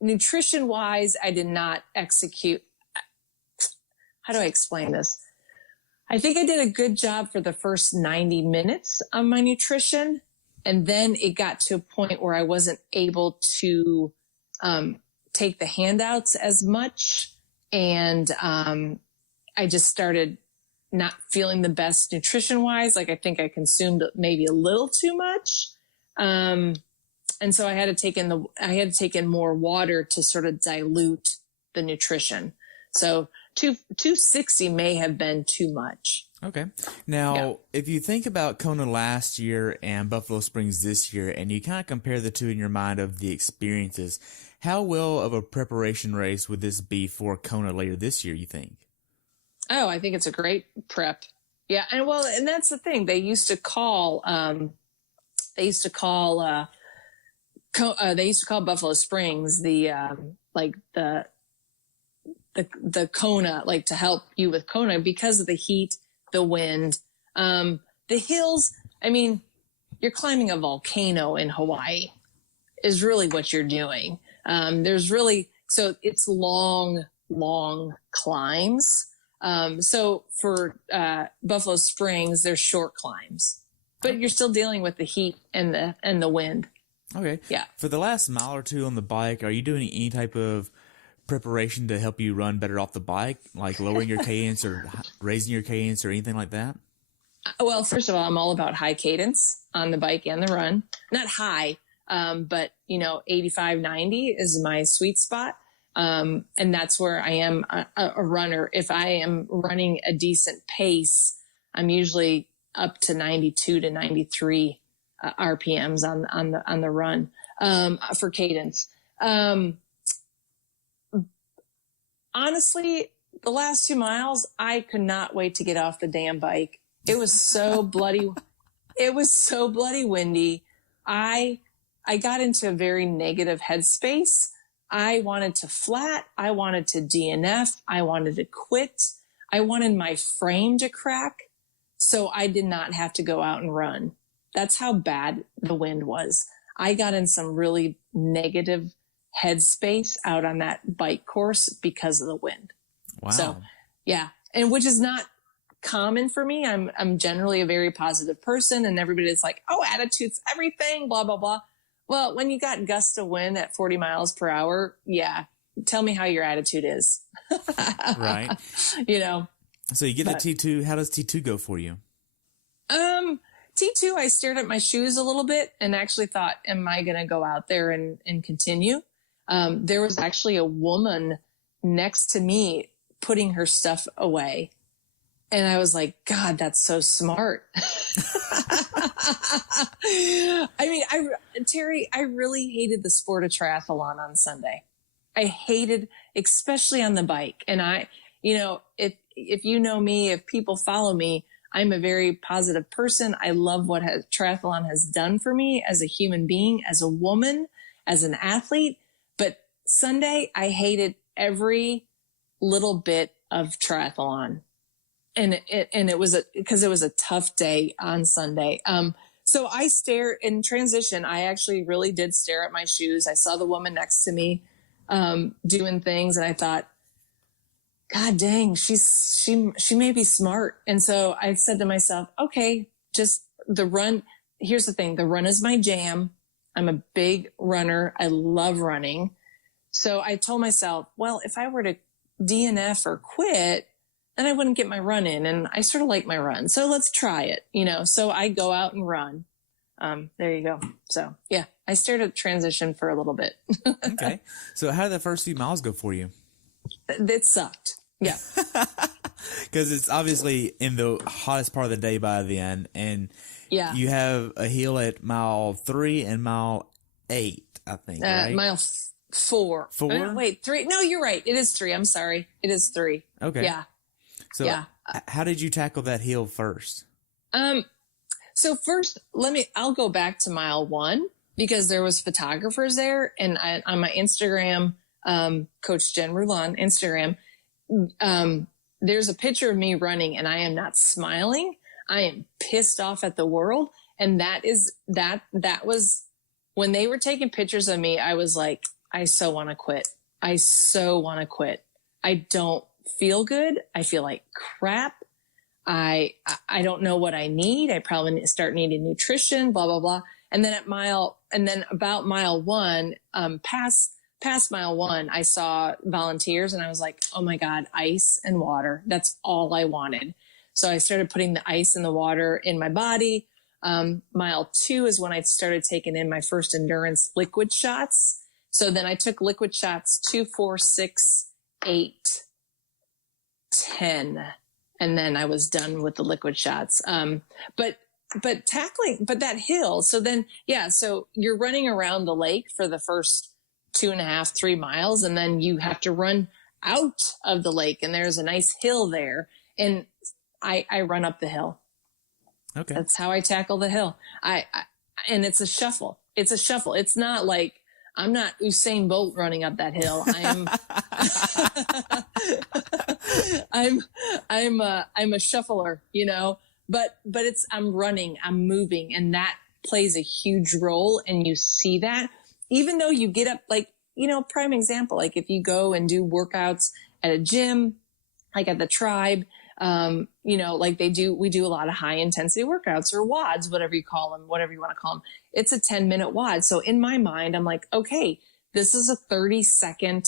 nutrition wise, I did not execute. How do I explain this? I think I did a good job for the first 90 minutes on my nutrition. And then it got to a point where I wasn't able to, take the handouts as much. And I just started not feeling the best nutrition wise. Like I think I consumed maybe a little too much. And so I had to take in more water to sort of dilute the nutrition. So 260 may have been too much. Okay. Now, if you think about Kona last year and Buffalo Springs this year, and you kind of compare the two in your mind of the experiences, how well of a preparation race would this be for Kona later this year, you think? Oh, I think it's a great prep. Yeah. And that's the thing. They used to call Buffalo Springs the Kona, like to help you with Kona because of the heat, the wind, the hills. I mean, you're climbing a volcano in Hawaii is really what you're doing. So it's long climbs. So for Buffalo Springs, there's short climbs, but you're still dealing with the heat and the wind. Okay. Yeah. For the last mile or two on the bike, are you doing any type of preparation to help you run better off the bike, like lowering your cadence or raising your cadence or anything like that? Well, first of all, I'm all about high cadence on the bike and the run. Not high, but 85, 90 is my sweet spot. And that's where I am a runner. If I am running a decent pace, I'm usually up to 92 to 93 RPMs on the run for cadence. Honestly, the last 2 miles, I could not wait to get off the damn bike. It was so bloody. It was so bloody windy. I got into a very negative headspace. I wanted to flat. I wanted to DNF. I wanted to quit. I wanted my frame to crack so I did not have to go out and run. That's how bad the wind was. I got in some really negative headspace out on that bike course because of the wind. Wow. So, yeah. And which is not common for me. I'm generally a very positive person, and everybody's like, oh, attitude's everything, blah, blah, blah. Well, when you got gusts of wind at 40 miles per hour, yeah, tell me how your attitude is. Right. You know. So you get the T2. How does T2 go for you? T2, I stared at my shoes a little bit and actually thought, am I going to go out there and continue? There was actually a woman next to me putting her stuff away. And I was like, God, that's so smart. I mean, Terry, I really hated the sport of triathlon on Sunday. I hated, especially on the bike. And if you know me, if people follow me, I'm a very positive person. I love what triathlon has done for me as a human being, as a woman, as an athlete. But Sunday, I hated every little bit of triathlon. And it was because it was a tough day on Sunday. So I in transition. I actually really did stare at my shoes. I saw the woman next to me, doing things. And I thought, God dang, she may be smart. And so I said to myself, okay, just the run. Here's the thing. The run is my jam. I'm a big runner. I love running. So I told myself, well, if I were to DNF or quit, then I wouldn't get my run in. And I sort of like my run. So let's try it, so I go out and run. There you go. So yeah, I stared at transition for a little bit. Okay. So how did the first few miles go for you? It sucked. Yeah. Because it's obviously in the hottest part of the day by the end. And yeah, you have a hill at mile 3 and mile 8, I think, right? Mile 4. 4? Wait, 3. No, you're right. It is 3. I'm sorry. It is 3. Okay. Yeah. So yeah. How did you tackle that hill first? So first, I'll go back to mile 1 because there was photographers there. And on my Instagram, Coach Jen Rulon Instagram, there's a picture of me running and I am not smiling. I am pissed off at the world. And that was when they were taking pictures of me, I was like, I so want to quit. I so want to quit. I don't feel good. I feel like crap. I don't know what I need. I probably need to start needing nutrition, blah, blah, blah. And then about mile 1, past mile 1, I saw volunteers and I was like, oh my God, ice and water. That's all I wanted. So I started putting the ice and the water in my body. Mile 2 is when I started taking in my first endurance liquid shots. So then I took liquid shots 2, 4, 6, 8, 10. And then I was done with the liquid shots. But that hill. So then, yeah, so you're running around the lake for the first 2.5, 3 miles. And then you have to run out of the lake and there's a nice hill there. And I run up the hill. Okay. That's how I tackle the hill. And it's a shuffle. It's a shuffle. It's not like, I'm not Usain Bolt running up that hill. I'm a shuffler, but I'm running, I'm moving, and that plays a huge role. And you see that even though you get up, like, prime example, like if you go and do workouts at a gym, like at the Tribe, like we do a lot of high intensity workouts or WODs, whatever you want to call them. It's a 10-minute WOD. So in my mind, I'm like, okay, this is a 30-second,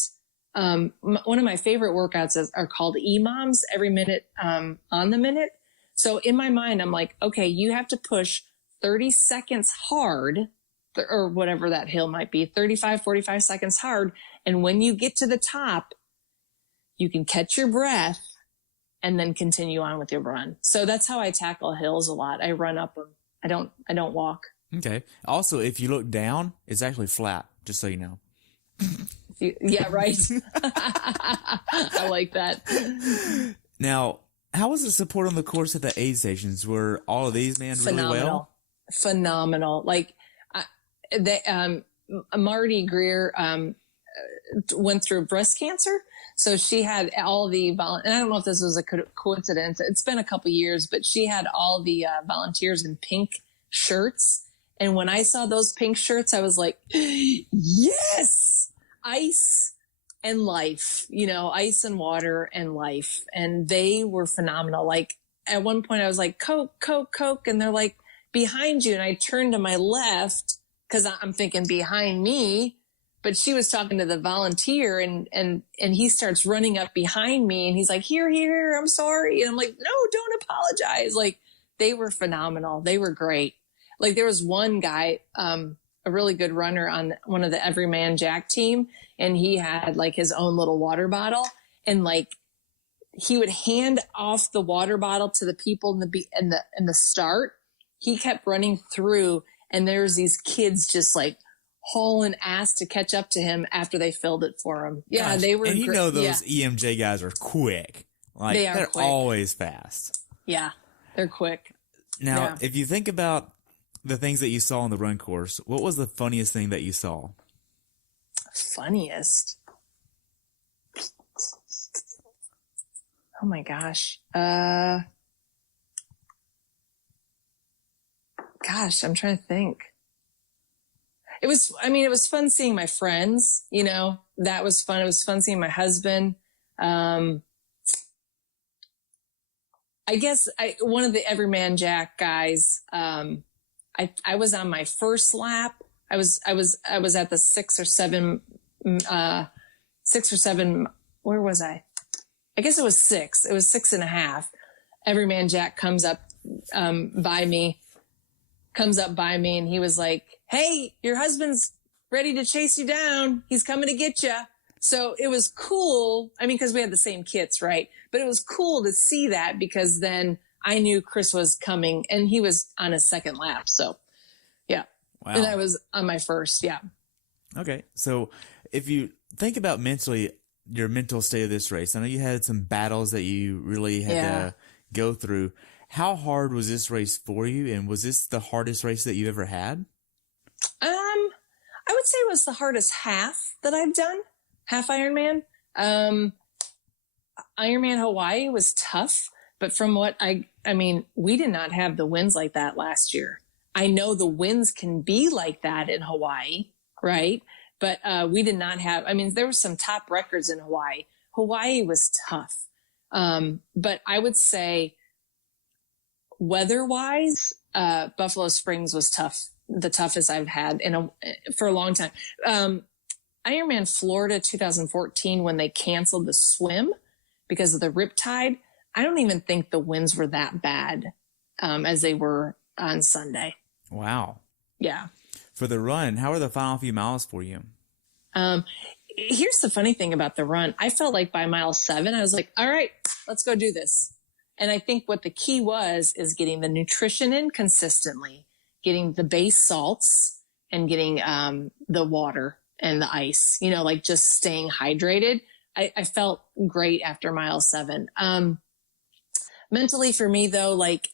one of my favorite workouts are called EMOMs, every minute, on the minute. So in my mind, I'm like, okay, you have to push 30 seconds hard, or whatever that hill might be, 35, 45 seconds hard. And when you get to the top, you can catch your breath and then continue on with your run. So that's how I tackle hills a lot. I run up them. I don't walk. Okay. Also, if you look down, it's actually flat, just so you know. Yeah, right. I like that. Now, how was the support on the course at the aid stations? Were all of these men really well? Phenomenal. Like, Marty Greer went through breast cancer. So she had all the and I don't know if this was a coincidence. It's been a couple years, but she had all the volunteers in pink shirts. And when I saw those pink shirts, I was like, yes, ice and life, ice and water and life. And they were phenomenal. Like at one point I was like, Coke, Coke, Coke. And they're like, behind you. And I turned to my left because I'm thinking behind me. But she was talking to the volunteer and he starts running up behind me and he's like, here, I'm sorry. And I'm like, no, don't apologize. Like they were phenomenal. They were great. Like there was one guy, a really good runner on one of the Everyman Jack team. And he had like his own little water bottle, and like he would hand off the water bottle to the people in the start. He kept running through, and there was these kids just like hauling ass to catch up to him after they filled it for him. Yeah, Gosh, they were. And you know those EMJ guys are quick. Like they're quick. Always fast. Yeah, they're quick. Now, if you think about the things that you saw on the run course, what was the funniest thing that you saw? Funniest? Oh my gosh. Gosh, I'm trying to think. It was fun seeing my friends, you know, that was fun. It was fun seeing my husband. I guess one of the Everyman Jack guys, I was on my first lap. I was at the 6 or 7, where was I? I guess it was 6. It was 6.5. Everyman Jack comes up by me, and he was like, "Hey, your husband's ready to chase you down. He's coming to get you." So it was cool. I mean, because we had the same kits, right? But it was cool to see that, because then I knew Chris was coming, and he was on his second lap. So, yeah. Wow. And I was on my first, yeah. Okay. So if you think about mentally, your mental state of this race, I know you had some battles that you really had to go through. How hard was this race for you? And was this the hardest race that you ever had? I would say it was the hardest half that I've done. Half Ironman. Ironman Hawaii was tough, but from what I mean, we did not have the winds like that last year. I know the winds can be like that in Hawaii, right? But we did not have, I mean, there were some top records in Hawaii. Hawaii was tough. But I would say weather-wise, Buffalo Springs was tough, the toughest I've had for a long time. Ironman Florida 2014, when they canceled the swim because of the riptide, I don't even think the winds were that bad as they were on Sunday. Wow. Yeah. For the run, how were the final few miles for you? Here's the funny thing about the run. I felt like by mile 7, I was like, all right, let's go do this. And I think what the key is getting the nutrition in consistently, getting the base salts, and getting the water and the ice, you know, like just staying hydrated. I felt great after mile 7. Mentally for me though, like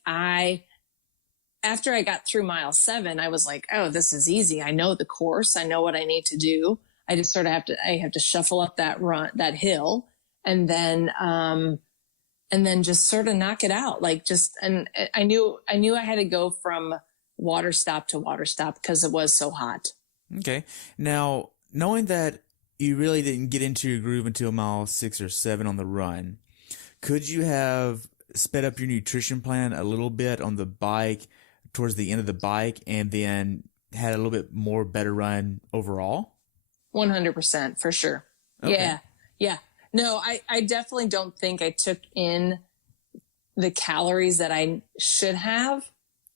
after I got through mile 7, I was like, oh, this is easy. I know the course. I know what I need to do. I just sort of have to shuffle up that hill, and then just sort of knock it out. And I knew I had to go from water stop to water stop because it was so hot. Okay. Now, knowing that you really didn't get into your groove until mile 6 or 7 on the run, could you have sped up your nutrition plan a little bit on the bike towards the end of the bike, and then had a little bit more better run overall? 100% for sure. Okay. Yeah. No, I definitely don't think I took in the calories that I should have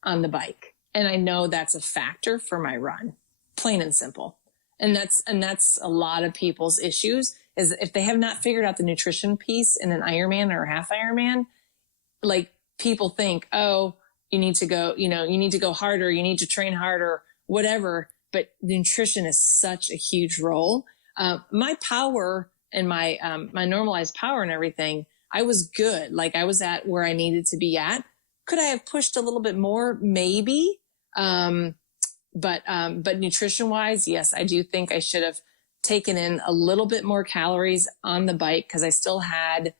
on the bike. And I know that's a factor for my run, plain and simple. And that's a lot of people's issues, is if they have not figured out the nutrition piece in an Ironman or a half Ironman, like people think, oh, you need to go harder, you need to train harder, whatever. But nutrition is such a huge role. My power and my normalized power and everything, I was good. Like I was at where I needed to be at. Could I have pushed a little bit more? Maybe. But nutrition wise, yes, I do think I should have taken in a little bit more calories on the bike, because I still had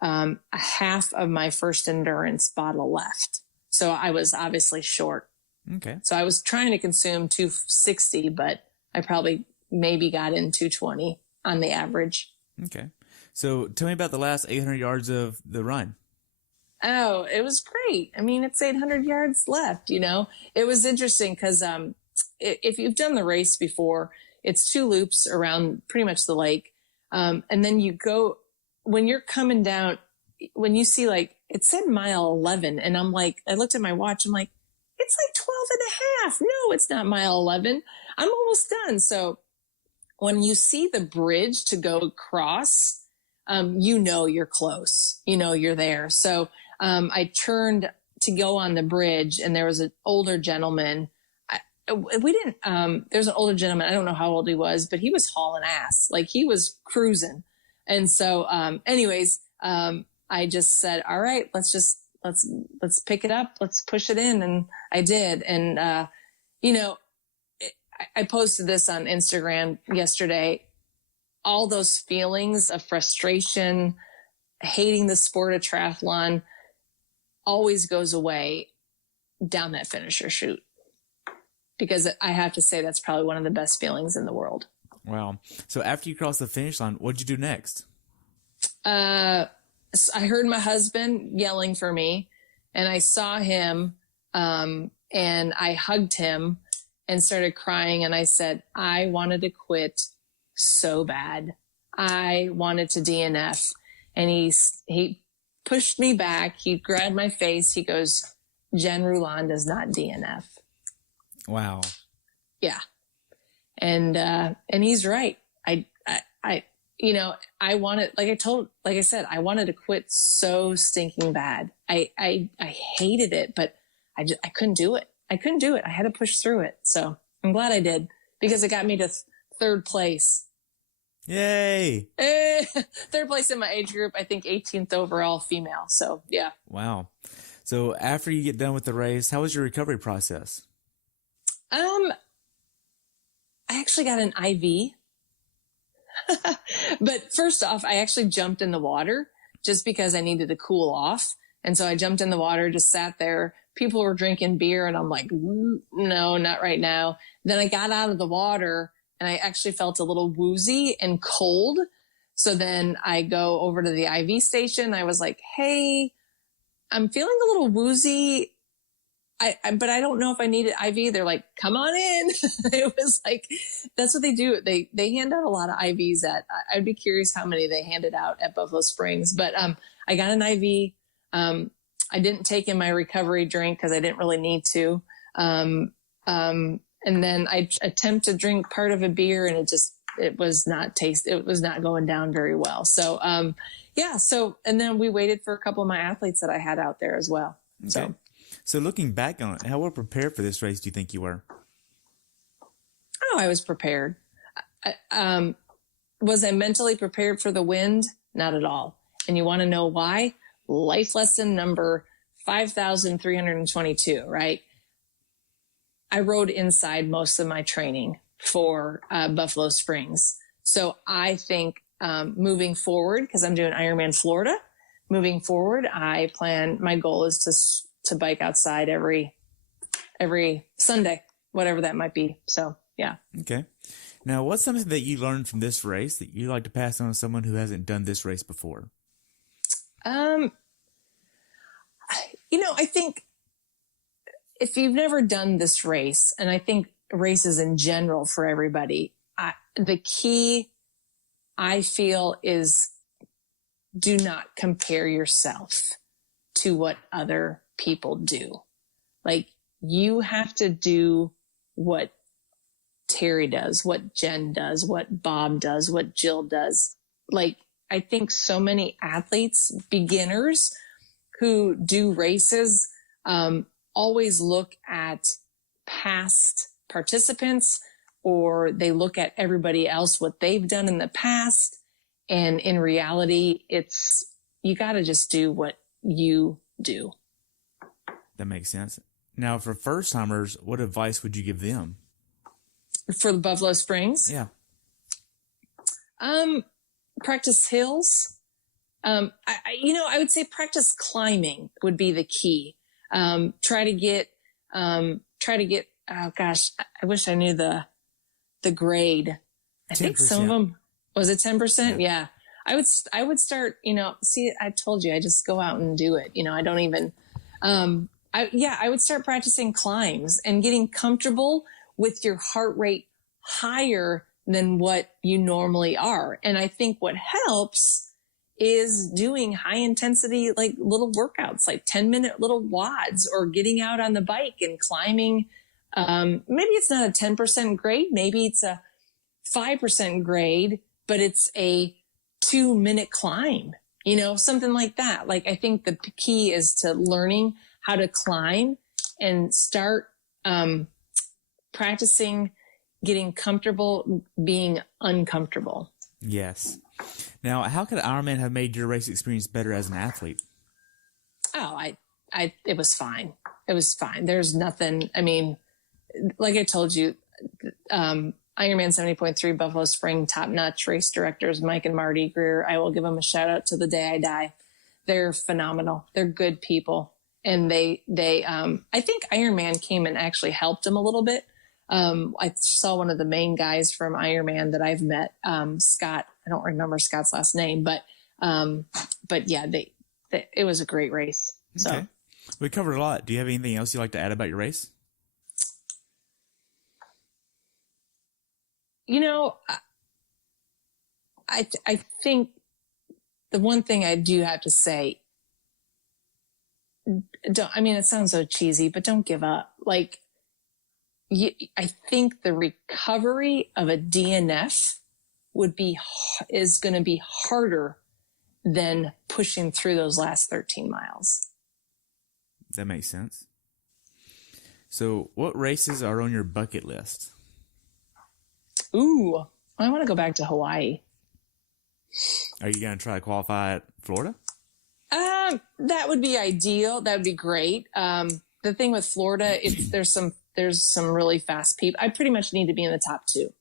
a half of my first endurance bottle left. So I was obviously short. Okay. So I was trying to consume 260, but I probably maybe got in 220 on the average. Okay. So tell me about the last 800 yards of the run. Oh, it was great. I mean, it's 800 yards left, you know. It was interesting because if you've done the race before, it's 2 loops around pretty much the lake. And then you go, when you're coming down, when you see like it said mile 11. And I'm like, I looked at my watch. I'm like, it's like 12 and a half. No, it's not mile 11. I'm almost done. So when you see the bridge to go across, you know, you're close, you know, you're there. So, I turned to go on the bridge and there was an older gentleman. There's an older gentleman. I don't know how old he was, but he was hauling ass. Like he was cruising. And so, anyways, I just said, all right, let's pick it up. Let's push it in. And I did. And, you know, I posted this on Instagram yesterday. All those feelings of frustration, hating the sport of triathlon always goes away down that finisher chute. Because I have to say that's probably one of the best feelings in the world. Wow. So after you crossed the finish line, what'd you do next? I heard my husband yelling for me and I saw him, and I hugged him and started crying. And I said, I wanted to quit so bad. I wanted to DNF. And he pushed me back. He grabbed my face. He goes, Jen Rulon does not DNF. Wow. Yeah. And he's right. You know, I wanted, like I said, I wanted to quit so stinking bad. I hated it, but I couldn't do it. I couldn't do it. I had to push through it. So I'm glad I did because it got me to third place. Yay. Third place in my age group. I think 18th overall female. So yeah. Wow. So after you get done with the race, how was your recovery process? I actually got an IV. But first off, I actually jumped in the water just because I needed to cool off. And so I jumped in the water, just sat there. People were drinking beer and I'm like, no, not right now. Then I got out of the water and I actually felt a little woozy and cold. So then I go over to the IV station. I was like, hey, I'm feeling a little woozy. But I don't know if I need an IV. They're like, come on in. It was like, that's what they do. They hand out a lot of IVs I'd be curious how many they handed out at Buffalo Springs, but, I got an IV. I didn't take in my recovery drink cause I didn't really need to. And then I attempted to drink part of a beer and it was not going down very well. So, yeah. So, and then we waited for a couple of my athletes that I had out there as well. Okay. So looking back on it, how well prepared for this race do you think you were? Oh, I was prepared. Was I mentally prepared for the wind? Not at all. And you want to know why? Life lesson number 5,322, right? I rode inside most of my training for Buffalo Springs. So I think moving forward, because I'm doing Ironman Florida, moving forward, my goal is to bike outside every Sunday, whatever that might be. So yeah. Okay. Now, what's something that you learned from this race that you'd like to pass on to someone who hasn't done this race before? I think if you've never done this race, and I think races in general for everybody, the key I feel is do not compare yourself to what other people do. Like you have to do what Terry does, what Jen does, what Bob does, what Jill does. Like I think so many athletes, beginners who do races, always look at past participants or they look at everybody else, what they've done in the past. And in reality, you got to just do what you do. That makes sense. Now, for first timers, what advice would you give them? For the Buffalo Springs? Yeah. Practice hills. I would say practice climbing would be the key. Try to get, oh gosh, I wish I knew the grade. I 10%. Think some of them, was it 10%? Yeah. I would start, see, I told you, I just go out and do it. I don't even, I would start practicing climbs and getting comfortable with your heart rate higher than what you normally are. And I think what helps is doing high intensity, like little workouts, like 10-minute little WODs, or getting out on the bike and climbing. Maybe it's not a 10% grade. Maybe it's a 5% grade, but it's a 2-minute climb, something like that. Like, I think the key is to learning how to climb and start, practicing getting comfortable being uncomfortable. Yes. Now, how could Ironman have made your race experience better as an athlete? Oh, it was fine. It was fine. There's nothing. I mean, like I told you, Ironman 70.3 Buffalo Spring, top-notch race directors, Mike and Marty Greer. I will give them a shout out to the day I die. They're phenomenal. They're good people. And they I think Ironman came and actually helped them a little bit. I saw one of the main guys from Ironman that I've met, Scott. I don't remember Scott's last name, but yeah, it was a great race. So okay. We covered a lot. Do you have anything else you'd like to add about your race? I think the one thing I do have to say, it sounds so cheesy, but don't give up. Like, I think the recovery of a DNF is going to be harder than pushing through those last 13 miles. That makes sense. So what races are on your bucket list? Ooh, I want to go back to Hawaii. Are you going to try to qualify at Florida? That would be ideal. That would be great. The thing with Florida, there's some really fast people. I pretty much need to be in the top 2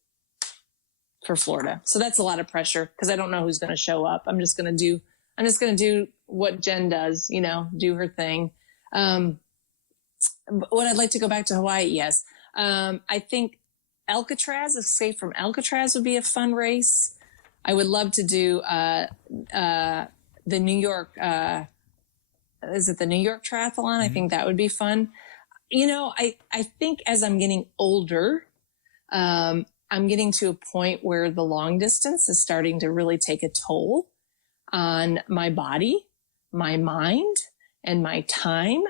for Florida. So that's a lot of pressure because I don't know who's going to show up. I'm just going to do what Jen does, do her thing. Would I like to go back to Hawaii? Yes. I think Alcatraz, Escape from Alcatraz would be a fun race. I would love to do, the New York, is it the New York Triathlon? Mm-hmm. I think that would be fun. I think as I'm getting older, I'm getting to a point where the long distance is starting to really take a toll on my body, my mind, and my time.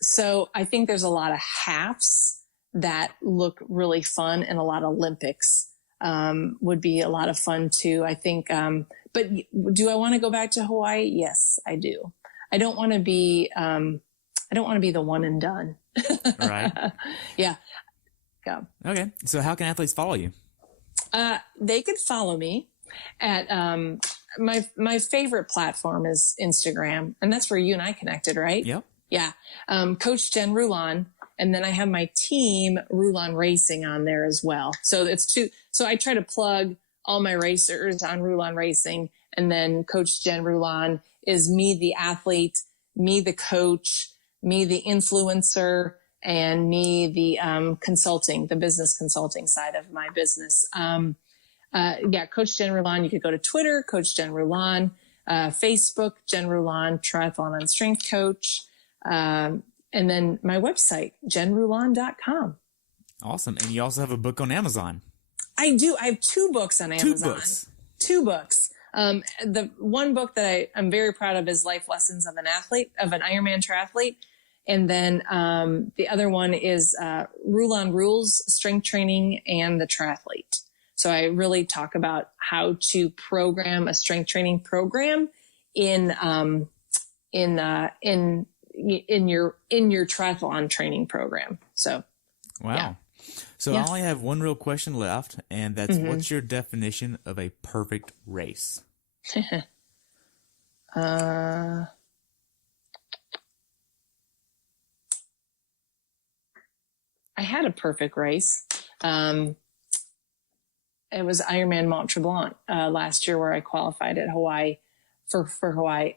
So I think there's a lot of halves that look really fun, and a lot of Olympics would be a lot of fun too. I think, but do I want to go back to Hawaii? Yes, I do. I don't want to be the one and done. Right. Yeah. Go. Okay. So how can athletes follow you? They could follow me at, my favorite platform is Instagram, and that's where you and I connected, right? Yep. Yeah. Coach Jen Rulon. And then I have my team rulon-racing on there as well. So it's so I try to plug all my racers on rulon-racing. And then Coach Jen Rulon is me, the athlete, me, the coach, me, the influencer, and me, the consulting, the business consulting side of my business. Coach Jen Rulon. You could go to Twitter, Coach Jen Rulon, Facebook, Jen Rulon, Triathlon and Strength Coach. And then my website, jenrulon.com. Awesome. And you also have a book on Amazon. I do. I have 2 books on Amazon. 2 books. The one book that I'm very proud of is Life Lessons of an Ironman triathlete. And then the other one is Rulon Rules, Strength Training, and the Triathlete. So I really talk about how to program a strength training program in your triathlon training program. So, wow. Yeah. So I only have one real question left, and that's what's your definition of a perfect race? I had a perfect race. It was Ironman Mont Tremblant last year, where I qualified at Hawaii for Hawaii.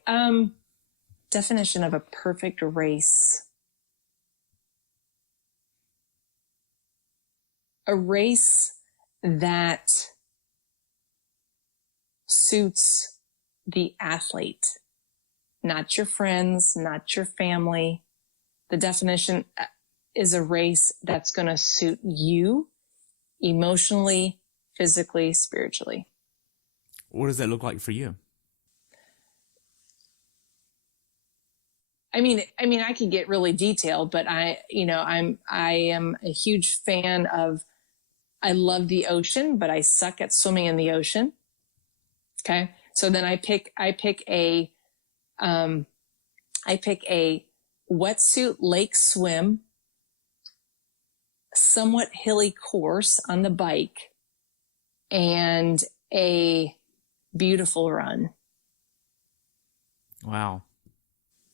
Definition of a perfect race. A race that suits the athlete, not your friends, not your family. The definition is a race that's going to suit you emotionally, physically, spiritually. What does that look like for you? I could get really detailed, but I am a huge fan of, I love the ocean, but I suck at swimming in the ocean. Okay. So then I pick a wetsuit lake swim, somewhat hilly course on the bike, and a beautiful run. Wow.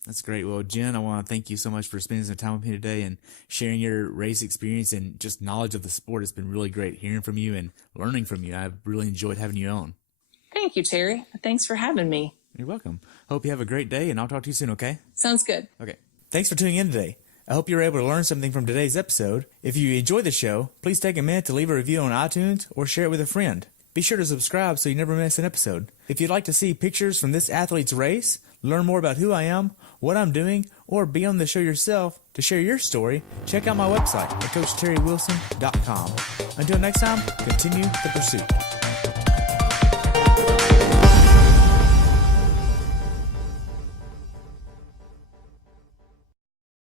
That's great. Well, Jen, I want to thank you so much for spending some time with me today and sharing your race experience and just knowledge of the sport. It's been really great hearing from you and learning from you. I've really enjoyed having you on. Thank you, Terry. Thanks for having me. You're welcome. Hope you have a great day, and I'll talk to you soon, okay? Sounds good. Okay. Thanks for tuning in today. I hope you were able to learn something from today's episode. If you enjoyed the show, please take a minute to leave a review on iTunes or share it with a friend. Be sure to subscribe so you never miss an episode. If you'd like to see pictures from this athlete's race, learn more about who I am, what I'm doing, or be on the show yourself to share your story, check out my website at CoachTerryWilson.com. Until next time, continue the pursuit.